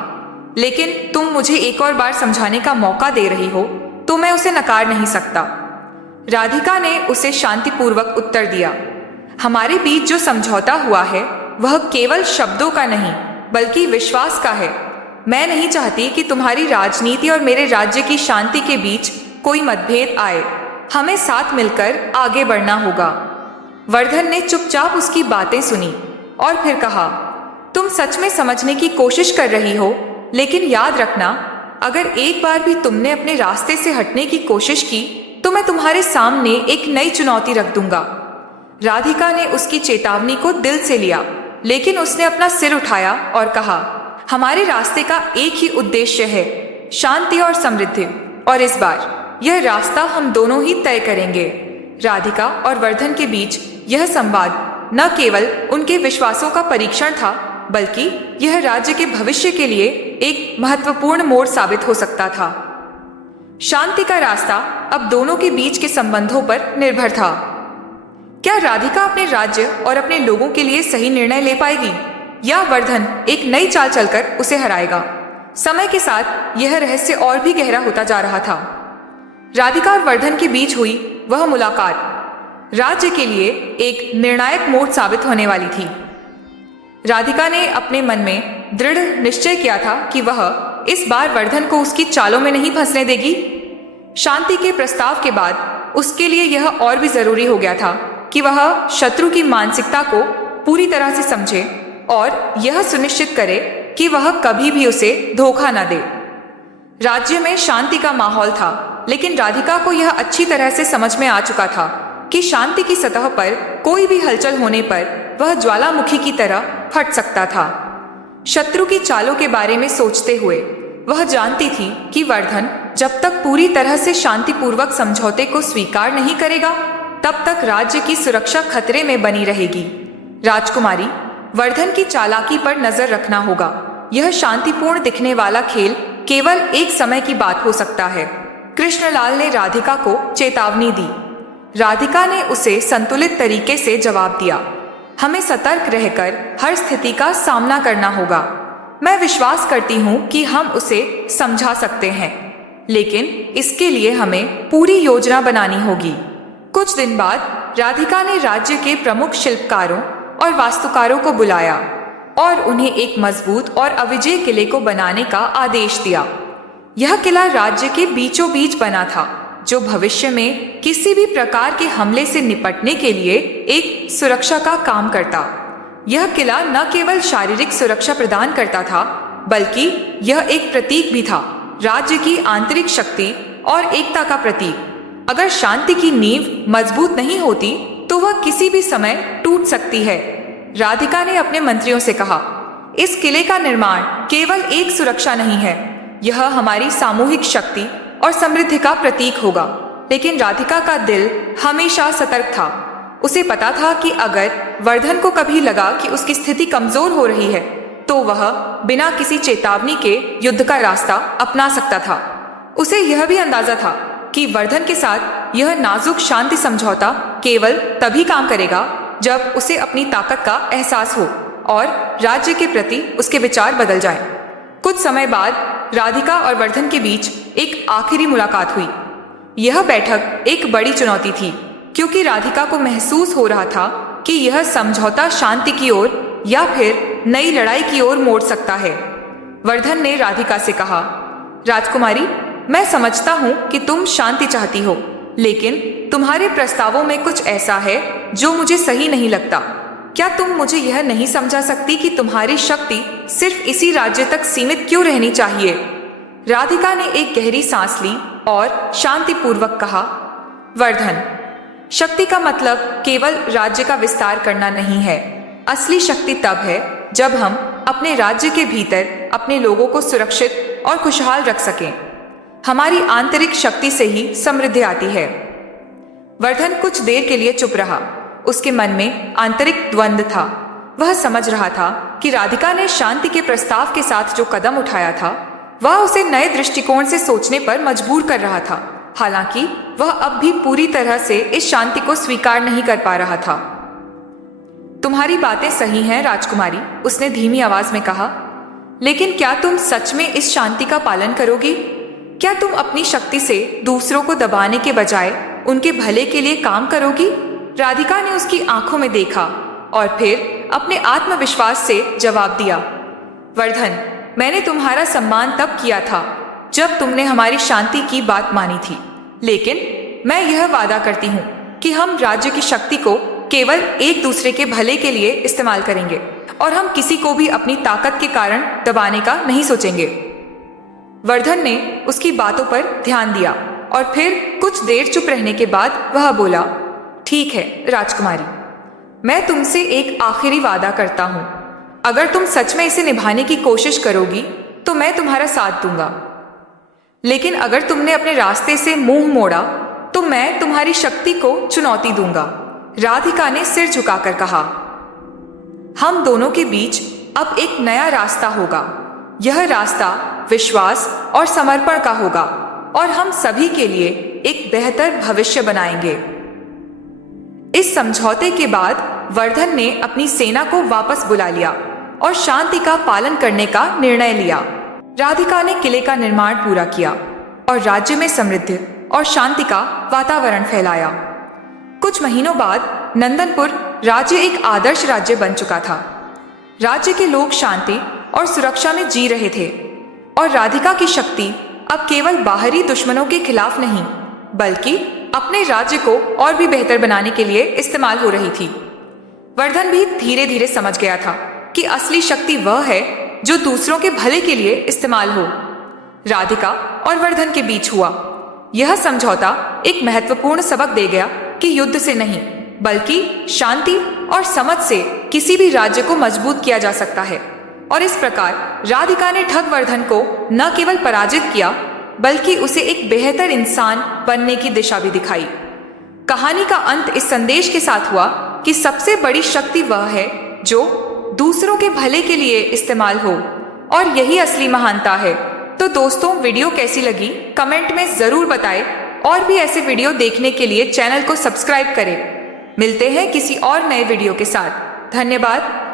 लेकिन तुम मुझे एक और बार समझाने का मौका दे रही हो तो मैं उसे नकार नहीं सकता। राधिका ने उसे शांतिपूर्वक उत्तर दिया, हमारे बीच जो समझौता हुआ है वह केवल शब्दों का नहीं बल्कि विश्वास का है। मैं नहीं चाहती कि तुम्हारी राजनीति और मेरे राज्य की शांति के बीच कोई मतभेद आए। हमें साथ मिलकर आगे बढ़ना होगा। वर्धन ने चुपचाप उसकी बातें सुनी और फिर कहा, तुम सच में समझने की कोशिश कर रही हो, लेकिन याद रखना, अगर एक बार भी तुमने अपने रास्ते से हटने की कोशिश की तो मैं तुम्हारे सामने एक नई चुनौती रख दूंगा। राधिका ने उसकी चेतावनी को दिल से लिया, लेकिन उसने अपना सिर उठाया और कहा, हमारे रास्ते का एक ही उद्देश्य है, शांति और समृद्धि, और इस बार यह रास्ता हम दोनों ही तय करेंगे। राधिका और वर्धन के बीच यह संवाद न केवल उनके विश्वासों का परीक्षण था, बल्कि यह राज्य के भविष्य के लिए एक महत्वपूर्ण मोड़ साबित हो सकता था। शांति का रास्ता अब दोनों के बीच के संबंधों पर निर्भर था। क्या राधिका अपने राज्य और अपने लोगों के लिए सही निर्णय ले पाएगी, या वर्धन एक नई चाल चलकर उसे हराएगा? समय के साथ यह रहस्य और भी गहरा होता जा रहा था। राधिका और वर्धन के बीच हुई वह मुलाकात राज्य के लिए एक निर्णायक मोड़ साबित होने वाली थी। राधिका ने अपने मन में दृढ़ निश्चय किया था कि वह इस बार वर्धन को उसकी चालों में नहीं फंसने देगी। शांति के प्रस्ताव के बाद उसके लिए यह और भी जरूरी हो गया था कि वह शत्रु की मानसिकता को पूरी तरह से समझे और यह सुनिश्चित करे कि वह कभी भी उसे धोखा न दे। राज्य में शांति का माहौल था, लेकिन राधिका को यह अच्छी तरह से समझ में आ चुका था कि शांति की सतह पर कोई भी हलचल होने पर वह ज्वालामुखी की तरह फट सकता था। शत्रु की चालों के बारे में सोचते हुए वह जानती थी कि वर्धन जब तक पूरी तरह से शांतिपूर्वक समझौते को स्वीकार नहीं करेगा, तब तक राज्य की सुरक्षा खतरे में बनी रहेगी। राजकुमारी, वर्धन की चालाकी पर नजर रखना होगा। यह शांतिपूर्ण दिखने वाला खेल केवल एक समय की बात हो सकता है। कृष्णलाल ने राधिका को चेतावनी दी। राधिका ने उसे संतुलित तरीके से जवाब दिया, हमें सतर्क रहकर हर स्थिति का सामना करना होगा। मैं विश्वास करती हूँ कि हम उसे समझा सकते हैं, लेकिन इसके लिए हमें पूरी योजना बनानी होगी। कुछ दिन बाद राधिका ने राज्य के प्रमुख शिल्पकारों और वास्तुकारों को बुलाया और उन्हें एक मजबूत और अविजेय किले को बनाने का आदेश दिया। यह किला राज्य के बीचों बीच बना था, जो भविष्य में किसी भी प्रकार के हमले से निपटने के लिए एक सुरक्षा का काम करता। यह किला न केवल शारीरिक सुरक्षा प्रदान करता था, बल्कि यह एक प्रतीक भी था राज्य की आंतरिक शक्ति और एकता का प्रतीक। अगर शांति की नींव मजबूत नहीं होती तो वह किसी भी समय टूट सकती है। राधिका ने अपने मंत्रियों से कहा, इस किले का निर्माण केवल एक सुरक्षा नहीं है, यह हमारी सामूहिक शक्ति और समृद्धि का प्रतीक होगा। लेकिन राधिका का दिल हमेशा सतर्क था। उसे पता था कि अगर वर्धन को कभी लगा कि उसकी स्थिति कमजोर हो रही है तो वह बिना किसी चेतावनी के युद्ध का रास्ता अपना सकता था। उसे यह भी अंदाजा था कि वर्धन के साथ यह नाजुक शांति समझौता केवल तभी काम करेगा जब उसे अपनी ताकत का एहसास हो और राज्य के प्रति उसके विचार बदल जाएं। कुछ समय बाद राधिका और वर्धन के बीच एक आखिरी मुलाकात हुई। यह बैठक एक बड़ी चुनौती थी क्योंकि राधिका को महसूस हो रहा था कि यह समझौता शांति की ओर या फिर नई लड़ाई की ओर मोड़ सकता है। वर्धन ने राधिका से कहा, राजकुमारी, मैं समझता हूं कि तुम शांति चाहती हो, लेकिन तुम्हारे प्रस्तावों में कुछ ऐसा है जो मुझे सही नहीं लगता। क्या तुम मुझे यह नहीं समझा सकती कि तुम्हारी शक्ति सिर्फ इसी राज्य तक सीमित क्यों रहनी चाहिए? राधिका ने एक गहरी सांस ली और शांतिपूर्वक कहा, वर्धन, शक्ति का मतलब केवल राज्य का विस्तार करना नहीं है। असली शक्ति तब है जब हम अपने राज्य के भीतर अपने लोगों को सुरक्षित और खुशहाल रख सकें। हमारी आंतरिक शक्ति से ही समृद्धि आती है। वर्धन कुछ देर के लिए चुप रहा। उसके मन में आंतरिक द्वंद्व था। वह समझ रहा था कि राधिका ने शांति के प्रस्ताव के साथ जो कदम उठाया था वह उसे नए दृष्टिकोण से सोचने पर मजबूर कर रहा था। हालांकि वह अब भी पूरी तरह से इस शांति को स्वीकार नहीं कर पा रहा था। तुम्हारी बातें सही हैं राजकुमारी, उसने धीमी आवाज में कहा, लेकिन क्या तुम सच में इस शांति का पालन करोगी? क्या तुम अपनी शक्ति से दूसरों को दबाने के बजाय उनके भले के लिए काम करोगी? राधिका ने उसकी आंखों में देखा और फिर अपने आत्मविश्वास से जवाब दिया, वर्धन, मैंने तुम्हारा सम्मान तब किया था जब तुमने हमारी शांति की बात मानी थी, लेकिन मैं यह वादा करती हूँ कि हम राज्य की शक्ति को केवल एक दूसरे के भले के लिए इस्तेमाल करेंगे और हम किसी को भी अपनी ताकत के कारण दबाने का नहीं सोचेंगे। वर्धन ने उसकी बातों पर ध्यान दिया और फिर कुछ देर चुप रहने के बाद वह बोला, ठीक है राजकुमारी, मैं तुमसे एक आखिरी वादा करता हूं। अगर तुम सच में इसे निभाने की कोशिश करोगी तो मैं तुम्हारा साथ दूंगा, लेकिन अगर तुमने अपने रास्ते से मुंह मोड़ा तो मैं तुम्हारी शक्ति को चुनौती दूंगा। राधिका ने सिर झुकाकर कहा, हम दोनों के बीच अब एक नया रास्ता होगा। यह रास्ता विश्वास और समर्पण का होगा और हम सभी के लिए एक बेहतर भविष्य बनाएंगे। इस समझौते के बाद वर्धन ने अपनी सेना को वापस बुला लिया और शांति का पालन करने का निर्णय लिया। राधिका ने किले का निर्माण पूरा किया और राज्य में समृद्धि और शांति का वातावरण फैलाया। कुछ महीनों बाद नंदनपुर राज्य एक आदर्श राज्य बन चुका था। राज्य के लोग शांति और सुरक्षा में जी रहे थे और राधिका की शक्ति अब केवल बाहरी दुश्मनों के खिलाफ नहीं बल्कि अपने राज्य को और भी बेहतर बनाने के लिए इस्तेमाल हो रही थी। वर्धन भी धीरे धीरे समझ गया था कि असली शक्ति वह है जो दूसरों के भले के लिए इस्तेमाल हो। राधिका और वर्धन के बीच हुआ यह समझौता एक महत्वपूर्ण सबक दे गया कि युद्ध से नहीं बल्कि शांति और समझ से किसी भी राज्य को मजबूत किया जा सकता है। और इस प्रकार राधिका ने ठग वर्धन को न केवल पराजित किया बल्कि उसे एक बेहतर इंसान बनने की दिशा भी दिखाई। कहानी का अंत इस संदेश के साथ हुआ कि सबसे बड़ी शक्ति वह है जो दूसरों के भले के लिए इस्तेमाल हो और यही असली महानता है। तो दोस्तों, वीडियो कैसी लगी कमेंट में जरूर बताएं और भी ऐसे वीडियो देखने के लिए चैनल को सब्सक्राइब करें। मिलते हैं किसी और नए वीडियो के साथ। धन्यवाद।